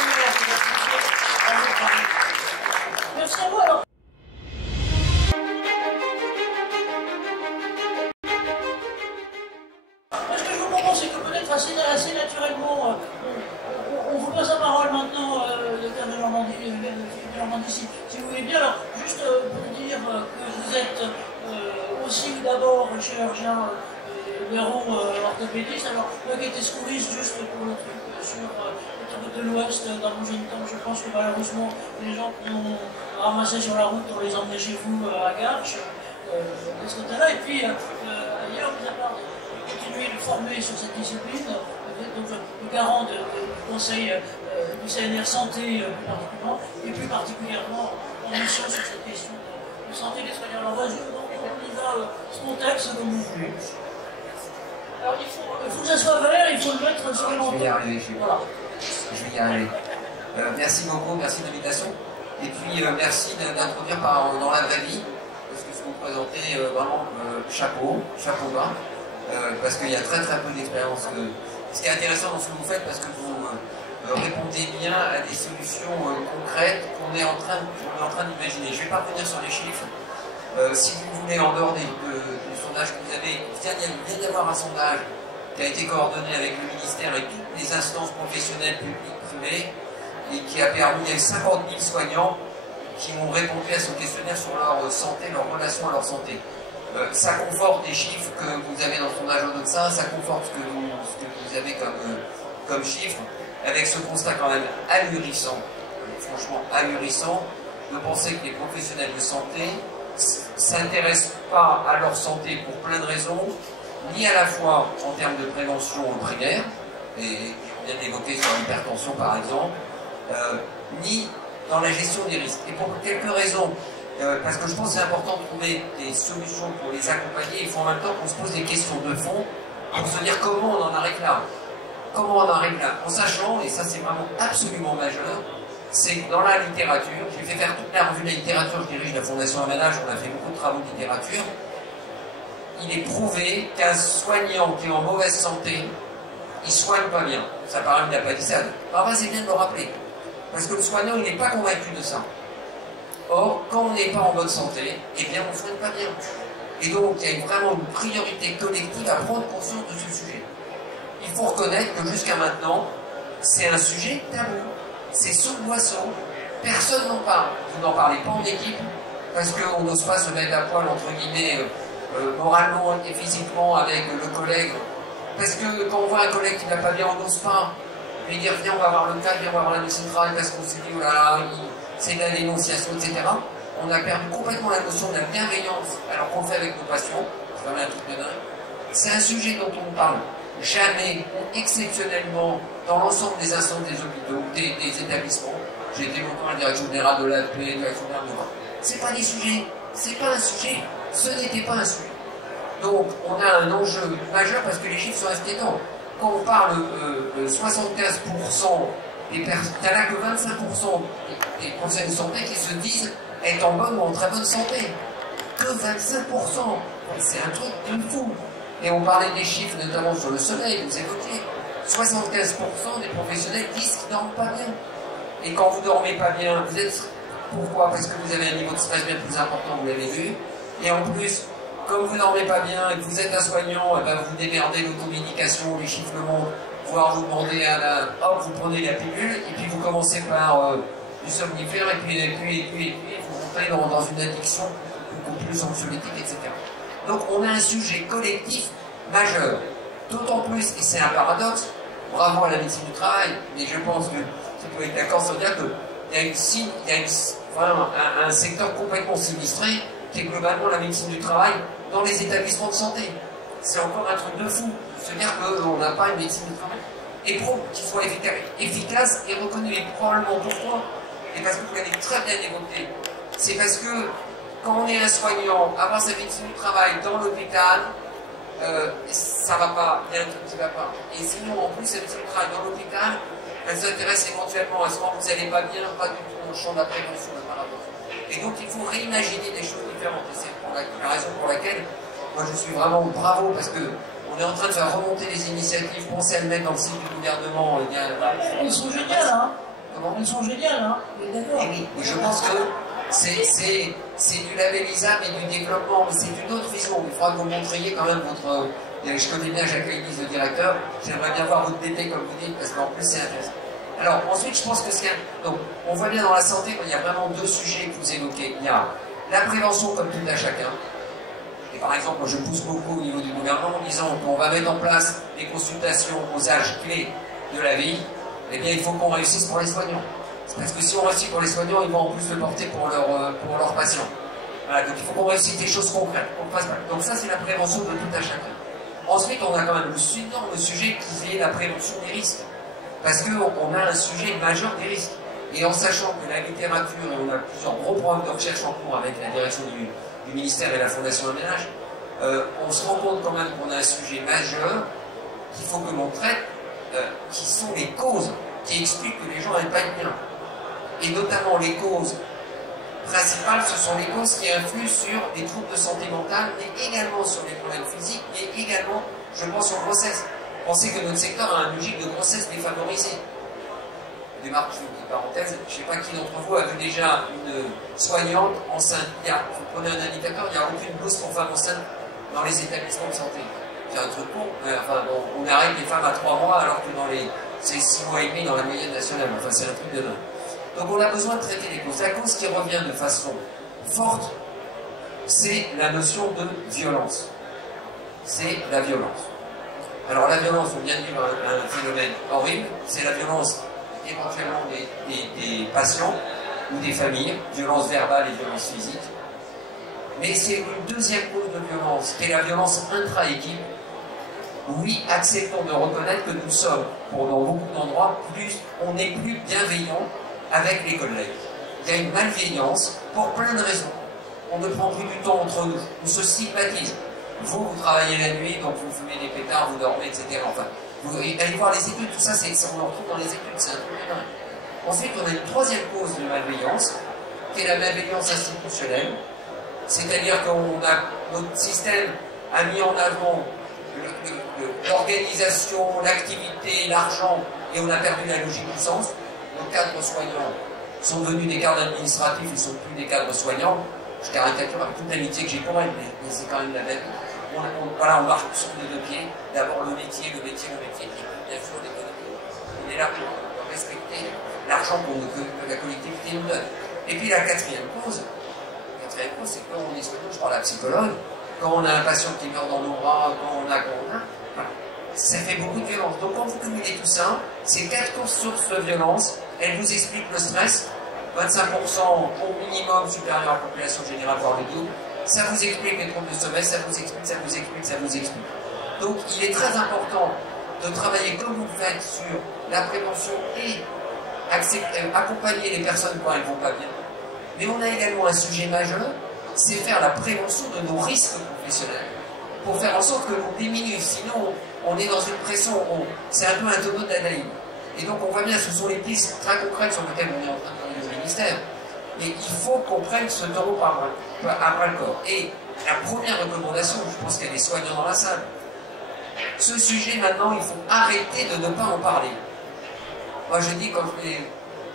Merci à vous alors. Ce que je vous propose, c'est que peut-être assez naturellement, on vous passe la parole maintenant, le père de Normandie, si vous voulez bien. Alors, juste pour dire que vous êtes aussi d'abord chirurgien neuro-orthopédiste, alors qui était secouriste juste pour le truc sur l'autoroute de l'Ouest dans Longington. Je pense que malheureusement, les gens qui ont ramassé sur la route, on les emmenait chez vous à Garches, de ce côté-là. Et puis, ailleurs, mis à part de continuer de former sur cette discipline, donc le garant du conseil du CNR Santé plus particulièrement en mission sur cette question de santé des soignants. Alors, vas-y, on y va spontaxe comme vous voulez. Alors, il faut que ça soit vert, il faut le mettre sur le menton. Je vais y arriver, voilà. Je vais y arriver. Merci beaucoup, merci de l'invitation. Et puis, merci d'introduire dans la vraie vie, parce que ce que vous présentez, vraiment, chapeau bas, parce qu'il y a très peu d'expérience. Ce qui est intéressant dans ce que vous faites, parce que vous répondez bien à des solutions concrètes qu'on est en train d'imaginer. Je ne vais pas revenir sur les chiffres. Si vous voulez, en dehors du sondage que vous avez, il vient d'y avoir un sondage qui a été coordonné avec le ministère et toutes les instances professionnelles publiques, privées, et qui a permis, il y a eu 50 000 soignants qui ont répondu à ce questionnaire sur leur santé, leur relation à leur santé. Ça conforte les chiffres que vous avez dans le sondage Odoxa, ça conforte ce que vous avez comme chiffres, avec ce constat quand même ahurissant, franchement ahurissant, de penser que les professionnels de santé s'intéressent pas à leur santé pour plein de raisons, ni à la fois en termes de prévention primaire, et on vient d'évoquer sur l'hypertension par exemple, ni dans la gestion des risques. Et pour quelques raisons, parce que je pense que c'est important de trouver des solutions pour les accompagner, il faut en même temps qu'on se pose des questions de fond pour se dire comment on en arrive là. Comment on en arrive là, en sachant, et ça c'est vraiment absolument majeur, c'est que dans la littérature, j'ai fait faire toute la revue de la littérature, je dirige la Fondation Amanage, on a fait beaucoup de travaux de littérature, il est prouvé qu'un soignant qui est en mauvaise santé, il soigne pas bien. Ça paraît, il n'a pas dit ça. Enfin, c'est bien de le rappeler. Parce que le soignant, il n'est pas convaincu de ça. Or, quand on n'est pas en bonne santé, eh bien, on ne soigne pas bien. Et donc, il y a vraiment une priorité collective à prendre conscience de ce sujet. Il faut reconnaître que jusqu'à maintenant, c'est un sujet tabou. C'est sous le boisseau. Personne n'en parle. Vous n'en parlez pas en équipe, parce qu'on n'ose pas se mettre à poil, entre guillemets, moralement et physiquement avec le collègue. Parce que quand on voit un collègue qui ne va pas bien, on n'ose pas lui dire viens, on va voir le cas, viens, on va voir la médecine du travail, parce qu'on s'est dit oh là là, c'est de la dénonciation, etc. On a perdu complètement la notion de la bienveillance, alors qu'on le fait avec nos patients. C'est vraiment un truc de dingue. C'est un sujet dont on ne parle jamais, exceptionnellement, dans l'ensemble des instances des hôpitaux, des établissements. J'ai été longtemps à la direction générale de l'AFP, de la direction générale de l'Europe. C'est pas des sujets, c'est pas un sujet, ce n'était pas un sujet. Donc, on a un enjeu majeur parce que les chiffres sont inquiétants. Quand on parle de 75% des personnes, il n'y en a que 25% des professionnels de santé qui se disent être en bonne ou en très bonne santé. Que 25%. C'est un truc de fou. Et on parlait des chiffres, notamment sur le sommeil, vous évoquiez. 75% des professionnels disent qu'ils ne dorment pas bien. Et quand vous ne dormez pas bien, vous êtes... Pourquoi? Parce que vous avez un niveau de stress bien plus important, vous l'avez vu. Et en plus, comme vous ne dormez pas bien et que vous êtes un soignant, et ben vous démerdez l'automédication, les chiffres le montrent, voire vous demandez à la... Hop, vous prenez la pilule, et puis vous commencez par du somnifère, et puis vous rentrez dans une addiction beaucoup plus anxiolytique, etc. Donc on a un sujet collectif majeur. D'autant plus, et c'est un paradoxe, bravo à la médecine du travail, mais je pense que tu peux être d'accord sur dire qu'il y a un secteur complètement sinistré qui est globalement la médecine du travail dans les établissements de santé. C'est encore un truc de fou. Se dire qu'on n'a pas une médecine du travail. Et pour qu'il soit efficace et reconnu. Et probablement pourquoi? Et parce que vous l'avez très bien évoqué. C'est parce que quand on est un soignant, avoir sa médecine du travail dans l'hôpital, ça va pas, il y a un truc qui va pas. Et sinon, en plus, la médecine du travail dans l'hôpital, elle s'intéresse éventuellement à ce moment où vous n'allez pas bien, pas du tout dans le champ de la prévention, de paradoxe. Et donc, il faut réimaginer des choses différentes. Et c'est la raison pour laquelle, moi, je suis vraiment bravo, parce que On est en train de faire remonter les initiatives, penser à le mettre dans le site du gouvernement. Elles sont géniales, hein. Comment? Elles sont géniales, hein. D'accord. Et oui, je pense que c'est du labellisable et du développement, mais c'est une autre vision. Il faudra que vous montriez quand même votre... Je connais bien Jacques Elise, le directeur. J'aimerais bien voir votre DT, comme vous dites, parce qu'en plus, c'est intéressant. Alors, ensuite, je pense que donc, on voit bien dans la santé qu'il y a vraiment deux sujets que vous évoquez. Il y a la prévention comme tout à chacun. Et par exemple, moi, je pousse beaucoup au niveau du gouvernement en disant qu'on va mettre en place des consultations aux âges clés de la vie. Eh bien, il faut qu'on réussisse pour les soignants. Parce que si on réussit pour les soignants, ils vont en plus le porter pour leurs patients. Voilà, donc il faut qu'on réussisse des choses concrètes. Donc ça, c'est la prévention de tout à chacun. Ensuite, on a quand même le sujet qui est la prévention des risques. Parce qu'on a un sujet majeur des risques. Et en sachant que la littérature, et on a plusieurs gros programmes de recherche en cours avec la direction du ministère et la Fondation Aménage, on se rend compte quand même qu'on a un sujet majeur qu'il faut que l'on traite, qui sont les causes qui expliquent que les gens n'aiment pas être bien. Et notamment les causes principales, ce sont les causes qui influent sur des troubles de santé mentale, mais également sur les problèmes physiques, mais également, je pense, sur grossesse. Pensez que notre secteur a une logique de grossesse défavorisée. Je démarre une parenthèse, je ne sais pas qui d'entre vous a vu déjà une soignante enceinte. Vous prenez un indicateur, il n'y a aucune blouse pour femmes enceintes dans les établissements de santé. C'est un truc con. Enfin, on arrête les femmes à 3 mois alors que c'est 6 mois et demi dans la moyenne nationale. Enfin, c'est un truc de dingue. Donc on a besoin de traiter les causes. La cause qui revient de façon forte, c'est la notion de violence. C'est la violence. Alors la violence, on vient de vivre un phénomène horrible, c'est la violence éventuellement des patients ou des familles, violence verbale et violence physique. Mais c'est une deuxième cause de violence, qui est la violence intra-équipe. Oui, acceptons de reconnaître que nous sommes, dans beaucoup d'endroits, on est plus bienveillants avec les collègues. Il y a une malveillance pour plein de raisons. On ne prend plus du temps entre nous, on se stigmatise. Vous travaillez la nuit, donc vous fumez des pétards, vous dormez, etc. Enfin, vous allez voir les études, tout ça, on en retrouve dans les études, c'est un truc de dingue. Ensuite, on a une troisième cause de malveillance, qui est la malveillance institutionnelle. C'est-à-dire que notre système a mis en avant l'organisation, l'activité, l'argent, et on a perdu la logique du sens. Nos cadres soignants sont devenus des cadres administratifs, ils ne sont plus des cadres soignants. Je caricature avec toute l'amitié que j'ai pour elles, mais c'est quand même la même. Voilà, on marche sur les deux pieds. D'abord le métier, et puis bien sûr l'économie. On est là pour respecter l'argent que la collectivité nous donne. Et puis la quatrième cause, c'est que quand on est soigné, je parle à la psychologue, quand on a un patient qui meurt dans nos bras, quand on a, voilà, ça fait beaucoup de violence. Donc quand vous cumulez tout ça, ces 4 sources de violence, elles vous expliquent le stress, 25% au minimum supérieur à la population générale, voire le double. Ça vous explique les troubles de sommeil, ça vous explique, ça vous explique, ça vous explique. Donc il est très important de travailler comme vous le faites sur la prévention et accompagner les personnes quand elles ne vont pas bien. Mais on a également un sujet majeur, c'est faire la prévention de nos risques professionnels, pour faire en sorte que l'on diminue. Sinon, on est dans une pression, c'est un peu un tonneau d'analyse. Et donc on voit bien, ce sont les pistes très concrètes sur lesquelles on est en train de travailler au ministère. Mais il faut qu'on prenne ce taureau à bras le corps. Et la première recommandation, je pense qu'il y a des soignants dans la salle, ce sujet maintenant, il faut arrêter de ne pas en parler. Moi je dis, quand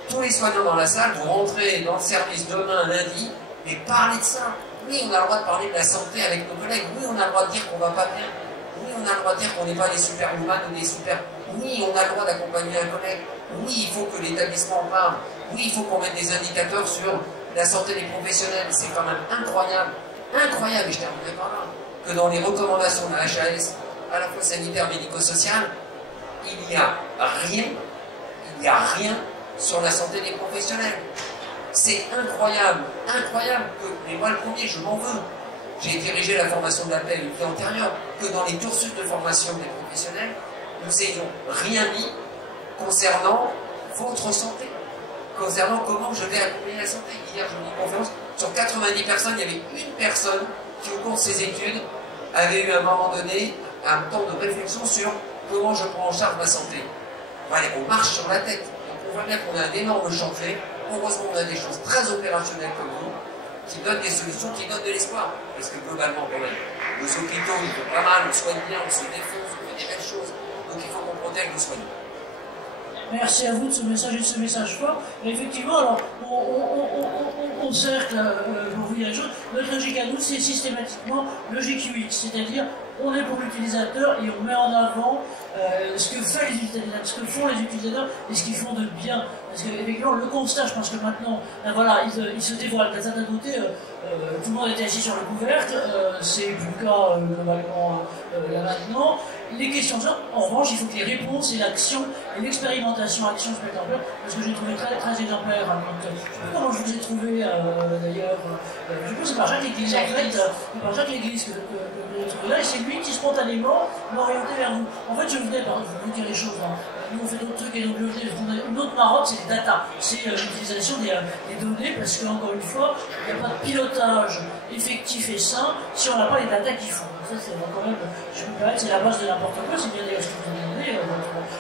tous les soignants dans la salle, vous rentrez dans le service demain, lundi, mais parlez de ça. Oui, on a le droit de parler de la santé avec nos collègues. Oui, on a le droit de dire qu'on ne va pas bien. Oui, on a le droit de dire qu'on n'est pas des superhumains ou des super... Oui, on a le droit d'accompagner un collègue. Oui, il faut que l'établissement parle. Oui, il faut qu'on mette des indicateurs sur la santé des professionnels. C'est quand même incroyable, et je terminerai par là, que dans les recommandations de la HAS, à la fois sanitaire, médico-sociale, il n'y a rien sur la santé des professionnels. C'est incroyable que, et moi le premier, je m'en veux. J'ai dirigé la formation de la paix une fois antérieure, que dans les cursus de formation des professionnels, nous n'ayons rien mis concernant votre santé, concernant comment je vais accompagner la santé. Hier, je dis une conférence, sur 90 personnes, il y avait une personne qui, au cours de ses études, avait eu à un moment donné un temps de réflexion sur comment je prends en charge ma santé. Voilà, on marche sur la tête. Donc on voit bien qu'on a un énorme chantier. Heureusement, on a des choses très opérationnelles comme vous, qui donnent des solutions, qui donnent de l'espoir. Parce que globalement, quand même, Nos hôpitaux, ils vont pas mal, on soigne bien, on se défonce, on fait des belles choses. Donc il faut qu'on protège nos soignants. Merci à vous de ce message et de ce message fort. Et effectivement, alors, on cercle, pour vous dire les choses, notre logique à nous, c'est systématiquement logique UX, c'est-à-dire on est pour l'utilisateur et on met en avant ce que fait les utilisateurs, ce que font les utilisateurs et ce qu'ils font de bien. Parce qu'effectivement, le constat, je pense que maintenant, voilà, il se dévoile. D'un certain côté, tout le monde était assis sur le couvercle, c'est plus le cas globalement là maintenant. Les questions sont, en revanche, il faut que les réponses et l'action et l'expérimentation action se mettent en place, parce que j'ai trouvé très, très exemplaire. Je ne sais pas comment je vous ai trouvé d'ailleurs, je pense que c'est par Jacques Léglise, en fait, c'est par Jacques Léglise que je l'ai trouvé là, et c'est lui qui spontanément m'a orienté vers vous. En fait, je venais, vous dire les choses, hein. Nous on fait d'autres trucs et donc je venais, une autre marotte, c'est les data, c'est l'utilisation des données, parce qu'encore une fois, il n'y a pas de pilotage effectif et sain si on n'a pas les data qu'il faut. Ça, c'est quand même, je me permets, c'est la base de n'importe quoi, c'est bien d'ailleurs ce que vous avez demandé,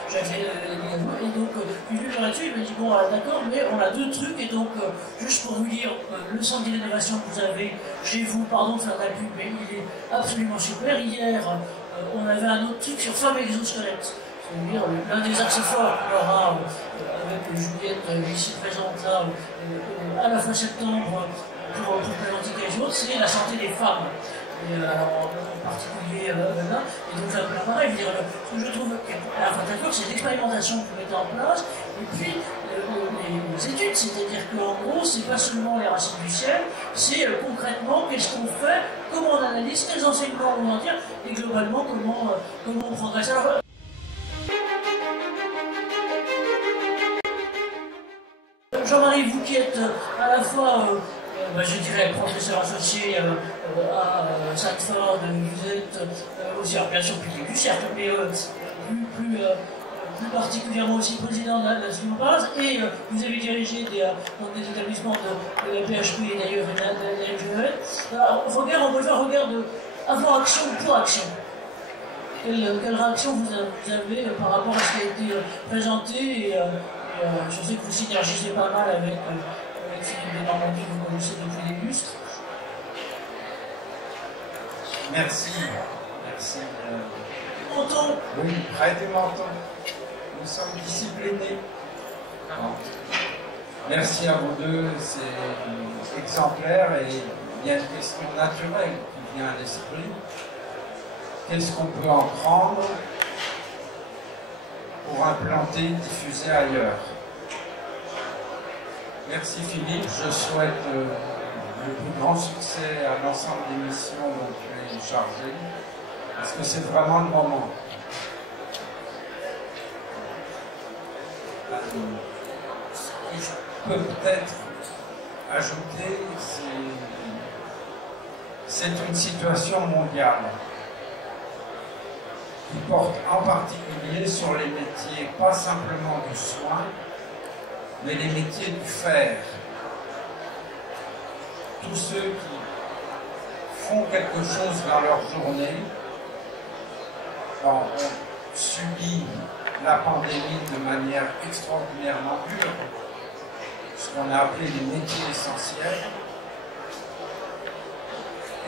Jacques Léglise, et donc, puis lui là-dessus, il m'a dit, bon, d'accord, mais on a deux trucs, et donc, juste pour vous dire, le centre d'innovation que vous avez chez vous, pardon de faire de la pub, mais il est absolument super. Hier, on avait un autre truc sur femmes exosquelettes. C'est-à-dire l'un des axes forts qu'il y aura avec Juliette ici présente là, à la fin septembre pour présenter quelque chose, c'est la santé des femmes. Et, en particulier là. Et donc là, pareil, ce que je trouve à la fin d'accord, c'est l'expérimentation que vous mettez en place, et puis les études, c'est-à-dire qu'en gros, c'est pas seulement les racines du ciel, c'est concrètement qu'est-ce qu'on fait, comment on analyse, quels enseignements on en tire, et globalement comment on progresse. Alors, Jean-Marie, vous qui êtes à la fois, je dirais, professeur associé à Stanford, vous êtes aussi, alors bien sûr, public du cercle, mais plus particulièrement aussi président de la Sinopass, et vous avez dirigé des établissements de la PHP et d'ailleurs de la LGE. Alors, on peut faire un regard de avant action ou pour action. Quelle réaction vous avez par rapport à ce qui a été présenté et je sais que vous synergisez pas mal avec Philippe de Normandie, que vous connaissez depuis des lustres. Merci. Merci. Menton. Oui, prêtez menton. Nous sommes disciplinés. Merci à vous deux, c'est exemplaire et il y a une question naturelle qui vient à l'esprit. Qu'est-ce qu'on peut en prendre pour implanter, diffuser ailleurs? Merci Philippe, je souhaite le plus grand succès à l'ensemble des missions dont tu es chargé, parce que c'est vraiment le moment. Ce que je peux peut-être ajouter, c'est une situation mondiale qui porte en particulier sur les métiers, pas simplement du soin, mais les métiers du faire. Tous ceux qui font quelque chose dans leur journée ont subi la pandémie de manière extraordinairement dure, ce qu'on a appelé les métiers essentiels,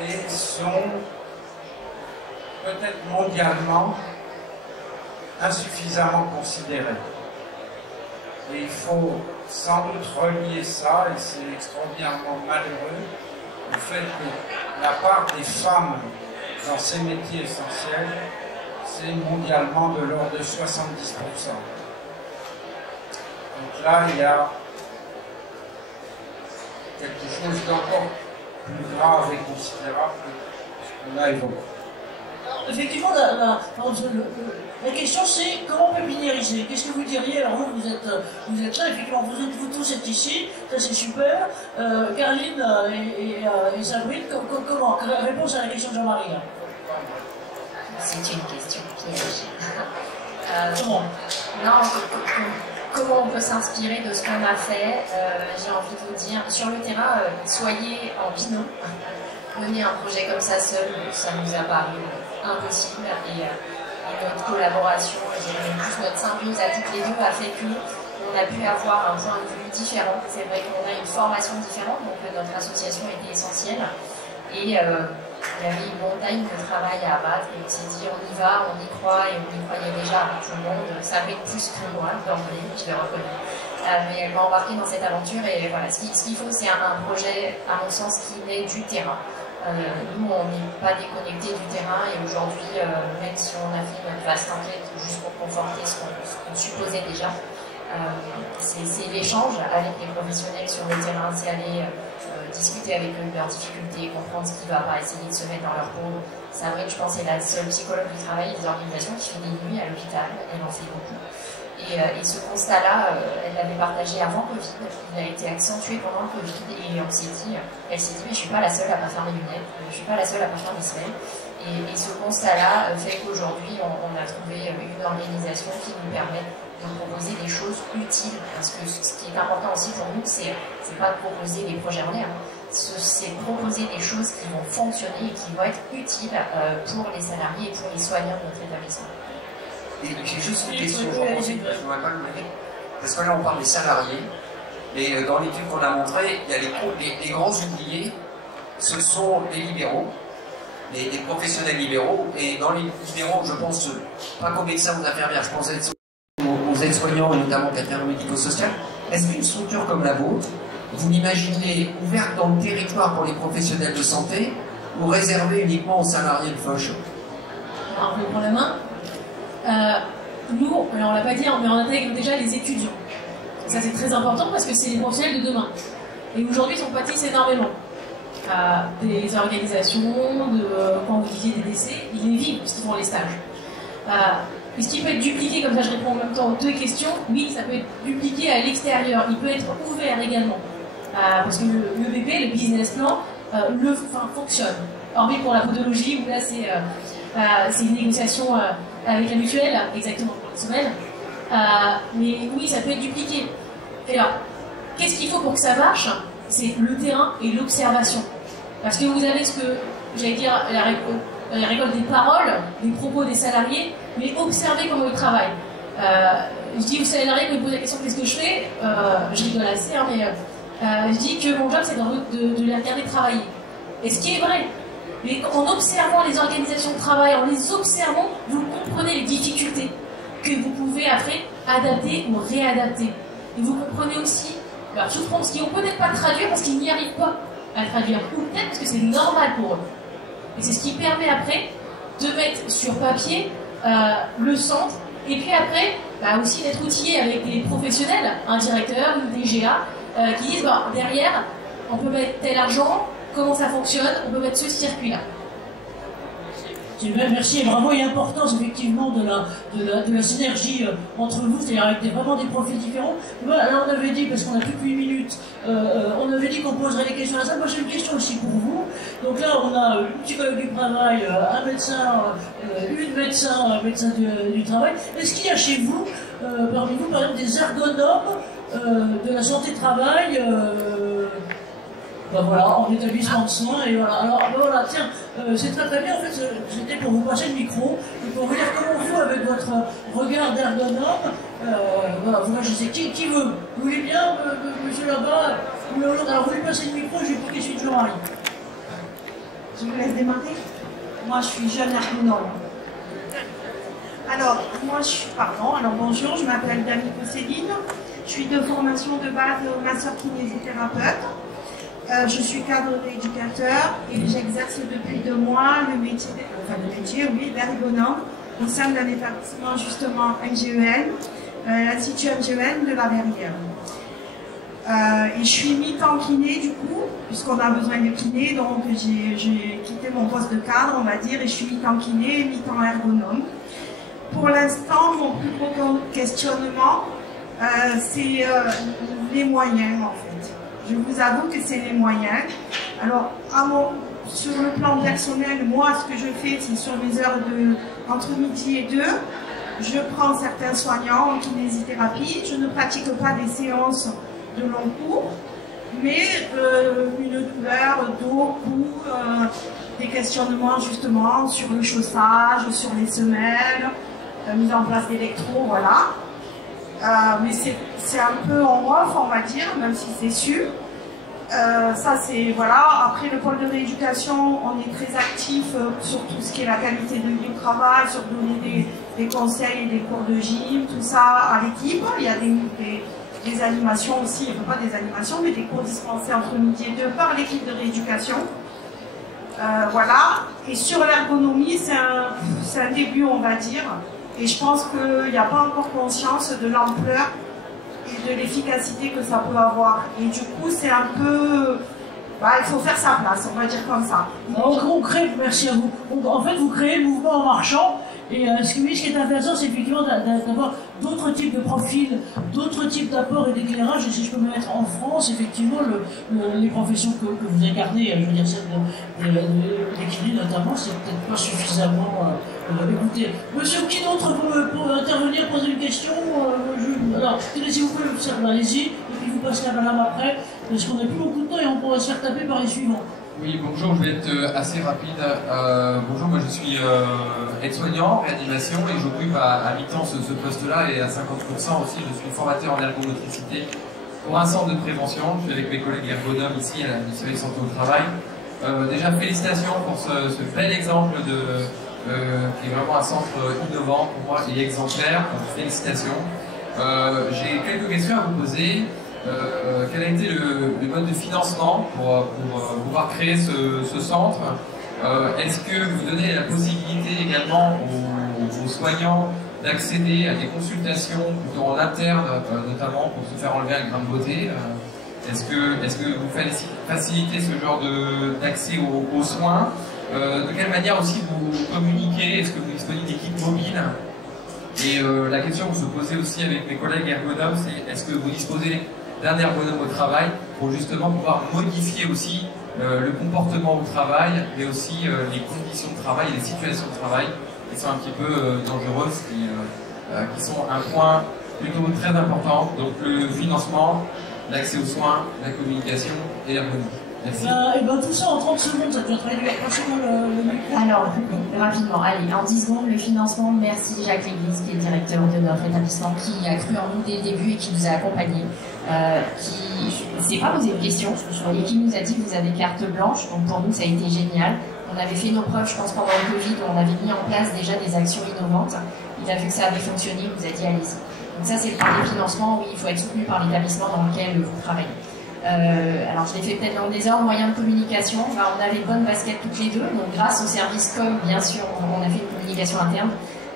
et sont peut-être mondialement insuffisamment considérés. Et il faut sans doute relier ça, et c'est extraordinairement malheureux, au fait que la part des femmes dans ces métiers essentiels, c'est mondialement de l'ordre de 70%. Donc là, il y a quelque chose d'encore plus grave et considérable que ce qu'on a évoqué. Effectivement, la question c'est comment pépiniériser. Qu'est-ce que vous diriez? Alors vous êtes là, effectivement, vous tous êtes ici, ça c'est super. Caroline et Sabrine, comment? Réponse à la question de Jean-Marie. C'est une question piège. Comment? Non, comment on peut s'inspirer de ce qu'on a fait? J'ai envie de vous dire, sur le terrain, soyez en binôme. Mener un projet comme ça seul, ça nous a paru impossible. Et notre collaboration, et plus notre symbiose à toutes les deux a fait qu'on a pu avoir un point de vue différent. C'est vrai qu'on a une formation différente, donc notre association était essentielle. Et Il y avait une montagne de travail à abattre et on s'est dit on y va, on y croit et on y croyait déjà avec tout le monde. Ça avait plus que moi d'emblée, je l'ai reconnu. Mais elle m'a embarquée dans cette aventure et voilà, ce qu'il faut c'est un projet, à mon sens, qui naît du terrain. Nous, on n'est pas déconnectés du terrain et aujourd'hui, même si on a fait notre vaste enquête juste pour conforter ce qu'on supposait déjà, c'est l'échange avec les professionnels sur le terrain, c'est aller discuter avec eux de leurs difficultés, comprendre ce qui ne va pas, essayer de se mettre dans leur peau. Sabrine, je pense, est la seule psychologue du travail des organisations qui fait des nuits à l'hôpital, elle en fait beaucoup. Et ce constat-là, elle l'avait partagé avant Covid, il a été accentué pendant le Covid, et elle s'est dit, mais je ne suis pas la seule à ne pas faire mes lunettes, je ne suis pas la seule à ne pas faire mes semelles. Et ce constat-là fait qu'aujourd'hui, on a trouvé une organisation qui nous permet de proposer des choses utiles, parce que ce qui est important aussi pour nous, c'est pas de proposer des projets en l'air, c'est proposer des choses qui vont fonctionner et qui vont être utiles pour les salariés et pour les soignants de notre établissement. Et j'ai juste une question, je ne vois pas le mener, parce que là on parle des salariés, mais dans l'étude qu'on a montrée, il y a les grands oubliés, ce sont les libéraux, les professionnels libéraux, et dans les libéraux, je pense, pas qu'aux médecins ou aux infirmières, je pense aux aides-soignants et notamment aux cadres médico-sociaux. Est-ce qu'une structure comme la vôtre, vous l'imaginez ouverte dans le territoire pour les professionnels de santé ou réservée uniquement aux salariés de Foch? Alors, je prends la main. Nous, alors on l'a pas dit, mais on intègre déjà les étudiants. Ça c'est très important parce que c'est les professionnels de demain. Et aujourd'hui, ils en pâtissent énormément. Des organisations, quand vous disiez des décès, ils les vivent parce qu'ils font les stages. Est-ce qu'il peut être dupliqué, comme ça je réponds en même temps aux deux questions? Oui, ça peut être dupliqué à l'extérieur. Il peut être ouvert également. Parce que le BP, le business plan, fonctionne. Hormis pour la podologie, où là c'est une négociation avec la mutuelle, exactement pour les semelles. Mais oui, ça peut être dupliqué. Et alors, qu'est-ce qu'il faut pour que ça marche? C'est le terrain et l'observation. Parce que vous avez ce que, j'allais dire, la récolte des paroles, des propos des salariés, mais observez comment ils travaillent. Je dis aux salariés, quand ils me posent la question qu'est-ce que je fais, je rigole assez, hein, mais je dis que mon job c'est de les regarder travailler. Et ce qui est vrai. Mais en observant les organisations de travail, en les observant, vous comprenez les difficultés que vous pouvez après adapter ou réadapter. Et vous comprenez aussi leur souffrance qu'ils ne vont peut-être pas traduire parce qu'ils n'y arrivent pas à traduire, ou peut-être parce que c'est normal pour eux. Et c'est ce qui permet après de mettre sur papier le centre, et puis après aussi d'être outillé avec des professionnels, un directeur, une DGA, qui disent derrière, on peut mettre tel argent, comment ça fonctionne, on peut mettre ce circuit-là. Merci, et bravo, et importance effectivement de la synergie entre vous, c'est-à-dire avec vraiment des profils différents. Voilà, là on avait dit, parce qu'on a plus que 8 minutes, on avait dit qu'on poserait des questions à ça. Moi j'ai une question aussi pour vous. Donc là on a une psychologue du travail, un médecin, médecin du travail. Est-ce qu'il y a chez vous, parmi vous, par exemple, des ergonomes de la santé-travail voilà, en établissement de soins, et voilà. Alors, voilà, tiens, c'est très bien, en fait, c'était pour vous passer le micro, et pour vous dire comment vous, avec votre regard d'ergonome, voilà, vous réagissez. Qui veut? Vous voulez bien, monsieur là-bas, ou l'autre? Alors, vous lui passez le micro, je vais piquer celui de Jean-Marie. Je vous laisse démarrer. Moi, je suis jeune ergonome. Alors, bonjour, je m'appelle Dani Céline, je suis de formation de base masseur kinésithérapeute. Je suis cadre éducateur et j'exerce depuis 2 mois le métier d'ergonome au sein d'un établissement justement NGEN, l'Institut NGEN de la Verrière. Et je suis mi-temps kiné du coup, puisqu'on a besoin de kiné, donc j'ai quitté mon poste de cadre, on va dire, et je suis mi-temps kiné et mi-temps ergonome. Pour l'instant, mon plus gros questionnement, c'est les moyens en fait. Je vous avoue que c'est les moyens. Alors, sur le plan personnel, moi, ce que je fais, c'est sur mes heures entre midi et 2, je prends certains soignants en kinésithérapie. Je ne pratique pas des séances de long cours, mais une douleur, dos, cou, des questionnements justement sur le chaussage, sur les semelles, mise en place d'électro, voilà. Mais c'est un peu en off, on va dire, même si c'est sûr. Ça c'est voilà. Après le pôle de rééducation, on est très actif sur tout ce qui est la qualité de vie au travail, sur donner des conseils et des cours de gym, tout ça à l'équipe. Il y a des animations aussi, pas des animations, mais des cours dispensés entre midi et 2 par l'équipe de rééducation. Voilà. Et sur l'ergonomie, c'est un début, on va dire. Et je pense qu'il n'y a pas encore conscience de l'ampleur et de l'efficacité que ça peut avoir. Et du coup, c'est un peu... il faut faire sa place, on va dire comme ça. On crée, merci à vous. En fait, vous créez le mouvement en marchant. Et ce qui est intéressant, c'est effectivement d'avoir d'autres types de profils, d'autres types d'apports et d'éclairage. Et si je peux me mettre en France, effectivement, les professions que vous incarnez, je veux dire celle des kinés notamment, c'est peut-être pas suffisamment écouté. Monsieur, qui d'autre pour intervenir, poser une question alors, si vous pouvez le faire, allez-y, et puis vous passez la madame après, parce qu'on n'a plus beaucoup de temps et on pourra se faire taper par les suivants. Oui, bonjour, je vais être assez rapide. Bonjour, moi je suis aide-soignant en réanimation et j'occupe à mi-temps ce poste-là et à 50% aussi, je suis formateur en ergomotricité pour un centre de prévention. Je suis avec mes collègues ergonomes ici à la Service Santé au Travail. Déjà, félicitations pour ce bel exemple qui est vraiment un centre innovant pour moi et exemplaire. Donc, félicitations. J'ai quelques questions à vous poser. Quel a été le mode de financement pour pouvoir créer ce centre? Est-ce que vous donnez la possibilité également aux soignants d'accéder à des consultations plutôt en interne, notamment pour se faire enlever un grain de beauté? Est-ce que vous facilitez ce genre d'accès aux soins? De quelle manière aussi vous communiquez? Est-ce que vous disposez d'équipes mobiles? Et la question que je me posais aussi avec mes collègues ergonomes, c'est est-ce que vous disposez d'un ergonome au travail pour justement pouvoir modifier aussi le comportement au travail, mais aussi les conditions de travail et les situations de travail qui sont un petit peu dangereuses, qui sont un point plutôt très important. Donc le financement, l'accès aux soins, la communication et l'ergonomie. Merci. Et ben tout ça en 30 secondes, ça peut être réduit franchement le micro. Alors, rapidement, allez, en 10 secondes, le financement, merci Jacques Léglise, qui est directeur de notre établissement, qui a cru en nous dès le début et qui nous a accompagnés, qui s'est pas posé de questions et qui nous a dit que vous avez carte blanche, donc pour nous ça a été génial. On avait fait nos preuves, je pense, pendant le Covid, où on avait mis en place déjà des actions innovantes. Il a vu que ça avait fonctionné, il nous a dit allez-y. Donc ça c'est le premier financement, oui, il faut être soutenu par l'établissement dans lequel vous travaillez. Alors je l'ai fait peut-être dans le désordre, moyens de communication, on avait bonne basket toutes les deux, donc grâce au service com, bien sûr, on a fait une communication interne.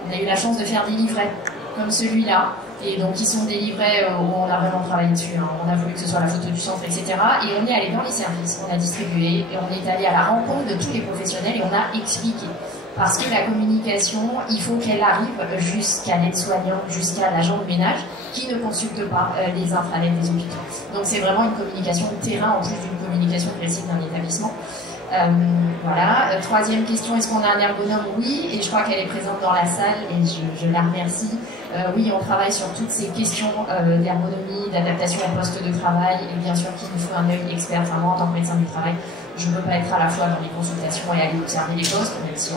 On a eu la chance de faire des livrets comme celui-là, et donc ils sont des livrets où on a vraiment travaillé dessus, hein. On a voulu que ce soit la photo du centre, etc. Et on est allé dans les services, on a distribué, et on est allé à la rencontre de tous les professionnels et on a expliqué. Parce que la communication, il faut qu'elle arrive jusqu'à l'aide-soignant, jusqu'à l'agent de ménage, qui ne consulte pas les intranets des hôpitaux. Donc c'est vraiment une communication de terrain en plus d'une communication classique d'un établissement. Voilà. Troisième question, est-ce qu'on a un ergonome? Oui, et je crois qu'elle est présente dans la salle et je la remercie. Oui, on travaille sur toutes ces questions d'ergonomie, d'adaptation au poste de travail, et bien sûr qu'il nous faut un œil expert. Enfin, moi, en tant que médecin du travail, je ne peux pas être à la fois dans les consultations et aller observer les postes, même si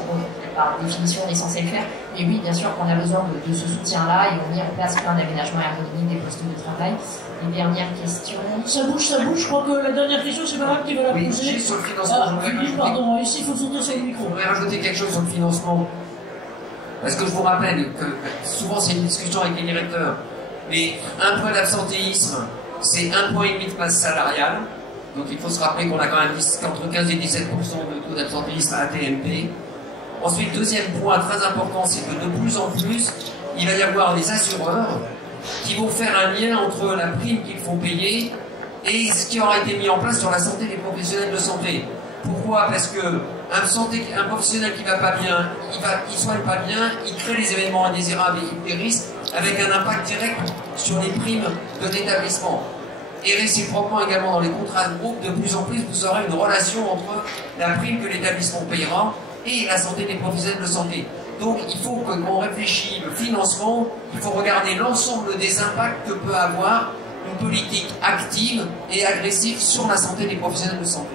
par définition on est censé le faire. Mais oui, bien sûr qu'on a besoin de ce soutien-là et on met en place plein d'aménagements ergonomiques des postes de travail. Et dernière question. Ça bouge, je crois que la dernière question, c'est pas mal qui va la poser. Oui, juste sur le financement. Pardon, ici il faut sortir sur le micro. Je voudrais rajouter quelque chose sur le financement. Parce que je vous rappelle que souvent c'est une discussion avec les directeurs, mais un point d'absentéisme, c'est 1,5 point de masse salariale. Donc il faut se rappeler qu'on a quand même entre 15 et 17% de taux d'absentéisme à AT-MP. Ensuite, deuxième point très important, c'est que de plus en plus, il va y avoir des assureurs qui vont faire un lien entre la prime qu'il faut payer et ce qui aura été mis en place sur la santé des professionnels de santé. Pourquoi? Parce que un professionnel qui va pas bien, il soigne pas bien, il crée les événements indésirables et des risques avec un impact direct sur les primes de l'établissement. Et réciproquement également dans les contrats de groupe, de plus en plus vous aurez une relation entre la prime que l'établissement payera et la santé des professionnels de santé. Donc il faut que quand on réfléchit le financement, il faut regarder l'ensemble des impacts que peut avoir une politique active et agressive sur la santé des professionnels de santé.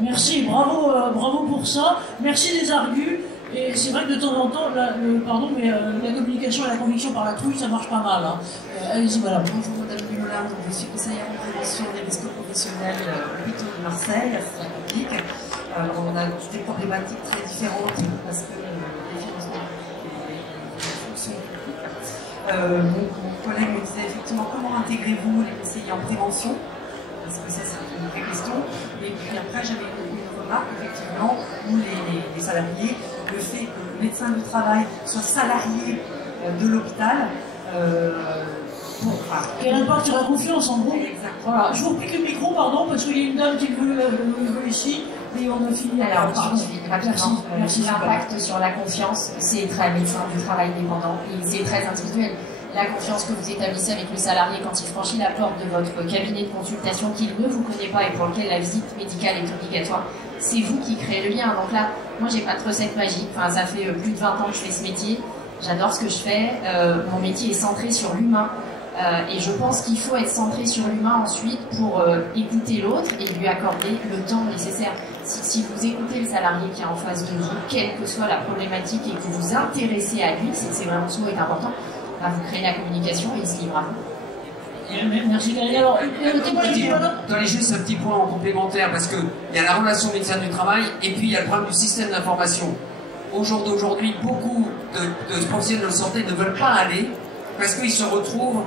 Merci, bravo pour ça. Merci des argus. Et c'est vrai que de temps en temps, la communication et la conviction par la trouille, ça marche pas mal. Hein. Allez-y, madame. Bonjour, madame Dumont. Colin, donc je suis conseillère en prévention des risques professionnels au hôpital de Marseille, à la publique. On a des problématiques très différentes parce que les financements publics et les fonctions publiques. Mon collègue me disait effectivement comment intégrez-vous les conseillers en prévention, parce que ça c'est une vraie question. Et puis après j'avais une remarque effectivement où les salariés, le fait que le médecin du travail soit salarié de l'hôpital, quel impact sur la confiance en gros. Voilà. Je vous repique le micro, pardon, parce qu'il y a une dame qui veut ici, et on a fini. Alors, rapidement, l'impact sur la confiance, c'est très médecin du travail dépendant, et c'est très individuel. La confiance que vous établissez avec le salarié quand il franchit la porte de votre cabinet de consultation qu'il ne vous connaît pas et pour lequel la visite médicale est obligatoire, c'est vous qui créez le lien. Donc là, moi j'ai pas de recette magique, enfin, ça fait plus de 20 ans que je fais ce métier, j'adore ce que je fais, mon métier est centré sur l'humain. Et je pense qu'il faut être centré sur l'humain ensuite pour écouter l'autre et lui accorder le temps nécessaire. Si vous écoutez le salarié qui est en face de vous, quelle que soit la problématique et que vous vous intéressez à lui, c'est vraiment ce mot est important, bah vous créez la communication et il se livre à vous. Merci Karine. Alors, Donnez juste un petit point en complémentaire parce qu'il y a la relation médecin du travail et puis il y a le problème du système d'information. Au jour d'aujourd'hui, beaucoup de professionnels de santé ne veulent pas aller parce qu'ils se retrouvent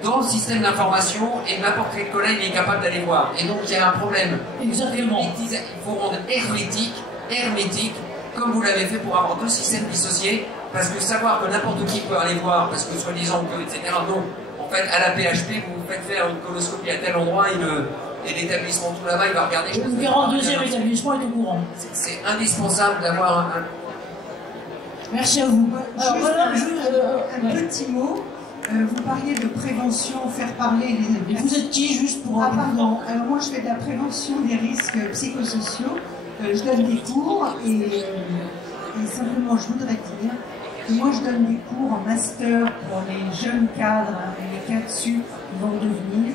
dans le système d'information et n'importe quel collègue est capable d'aller voir. Et donc il y a un problème. Exactement. Il faut rendre hermétique, comme vous l'avez fait pour avoir deux systèmes dissociés, parce que savoir que n'importe qui peut aller voir, parce que soi-disant que, etc. Non. En fait, à la PHP, vous faites faire une coloscopie à tel endroit et l'établissement tout là-bas, il va regarder. Le 42e établissement est au courant. C'est indispensable d'avoir un... Merci à vous. Alors, voilà, un petit mot. Vous parliez de prévention, faire parler les... Et vous êtes qui, juste pour... Ah, pardon. Alors, moi, je fais de la prévention des risques psychosociaux. Je donne des cours et simplement, je voudrais dire que moi, je donne des cours en master pour les jeunes cadres et les cadres sup qui vont devenir.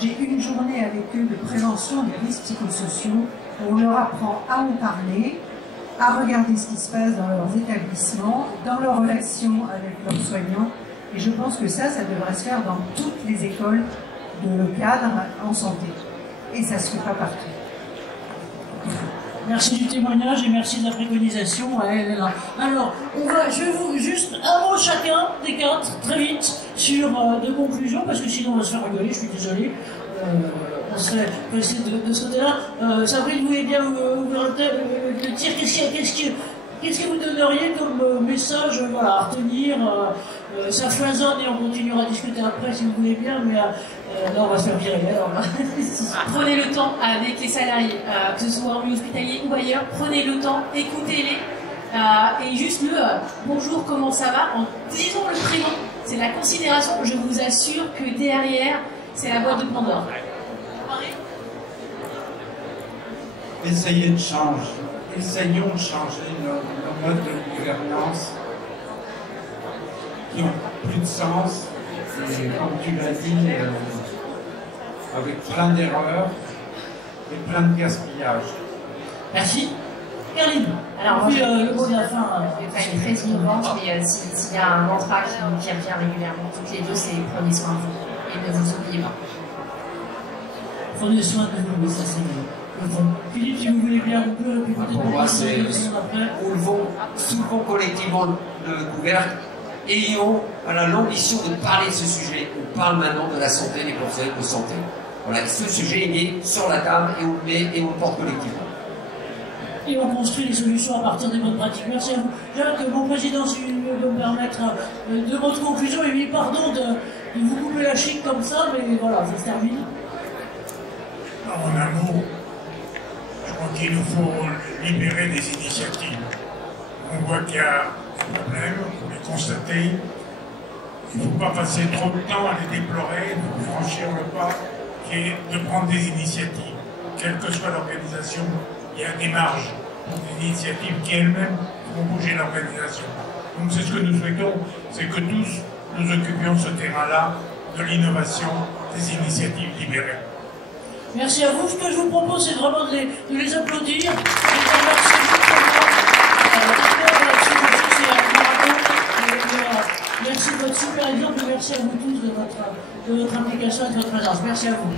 J'ai une journée avec eux de prévention des risques psychosociaux où on leur apprend à en parler, à regarder ce qui se passe dans leurs établissements, dans leurs relations avec leurs soignants. Et je pense que ça devrait se faire dans toutes les écoles de cadre en santé. Et ça ne se fait pas partout. Merci du témoignage et merci de la préconisation. Alors, je vais vous juste un mot chacun des quatre, très vite, sur de conclusion, parce que sinon on va se faire rigoler, je suis désolé. On serait passé de ce côté-là. Sabrine, vous voulez bien ouvrir le tir. Qu'est-ce que vous donneriez comme message voilà, à retenir ça foisonne et on continuera à discuter après si vous voulez bien, mais là on va se faire virer. Prenez le temps avec les salariés, que ce soit en milieu hospitalier ou ailleurs, prenez le temps, écoutez-les, et juste bonjour, comment ça va, en disant le prénom, c'est la considération, je vous assure que derrière, c'est la boîte de Pandore. Essayons de changer nos modes de gouvernance qui ont plus de sens, et comme tu l'as dit, avec plein d'erreurs et plein de gaspillage. Merci. Karine, alors puis le mot de la fin. Je vais être très innovante, mais s'il y a un mantra qui revient régulièrement, toutes les deux, c'est prenez soin de vous et ne vous oubliez pas. Prenez soin de vous, ça c'est bon. Philippe, si vous voulez bien, on peut pour moi, c'est soulevons collectivement le couvercle. Ayons l'ambition de parler de ce sujet. On parle maintenant de la santé des professionnels de santé. Voilà, ce sujet il est sur la table et on le met et on le porte collectivement. Et on construit les solutions à partir des bonnes pratiques. Merci à vous. Jacques, mon président, si vous me permettre de votre conclusion, et oui, pardon de vous couper la chic comme ça, mais voilà, ça se termine. En un mot, je crois qu'il nous faut libérer des initiatives. On voit qu'il y a des problèmes, il faut les constater. Il ne faut pas passer trop de temps à les déplorer, il faut franchir le pas qui est de prendre des initiatives. Quelle que soit l'organisation, il y a des marges pour des initiatives qui elles-mêmes font bouger l'organisation. Donc c'est ce que nous souhaitons, c'est que tous nous occupions ce terrain-là de l'innovation, des initiatives libérées. Merci à vous. Ce que je vous propose, c'est vraiment de les applaudir. Merci de votre super exemple et merci à vous tous de votre de votre implication et de votre présence. Merci à vous.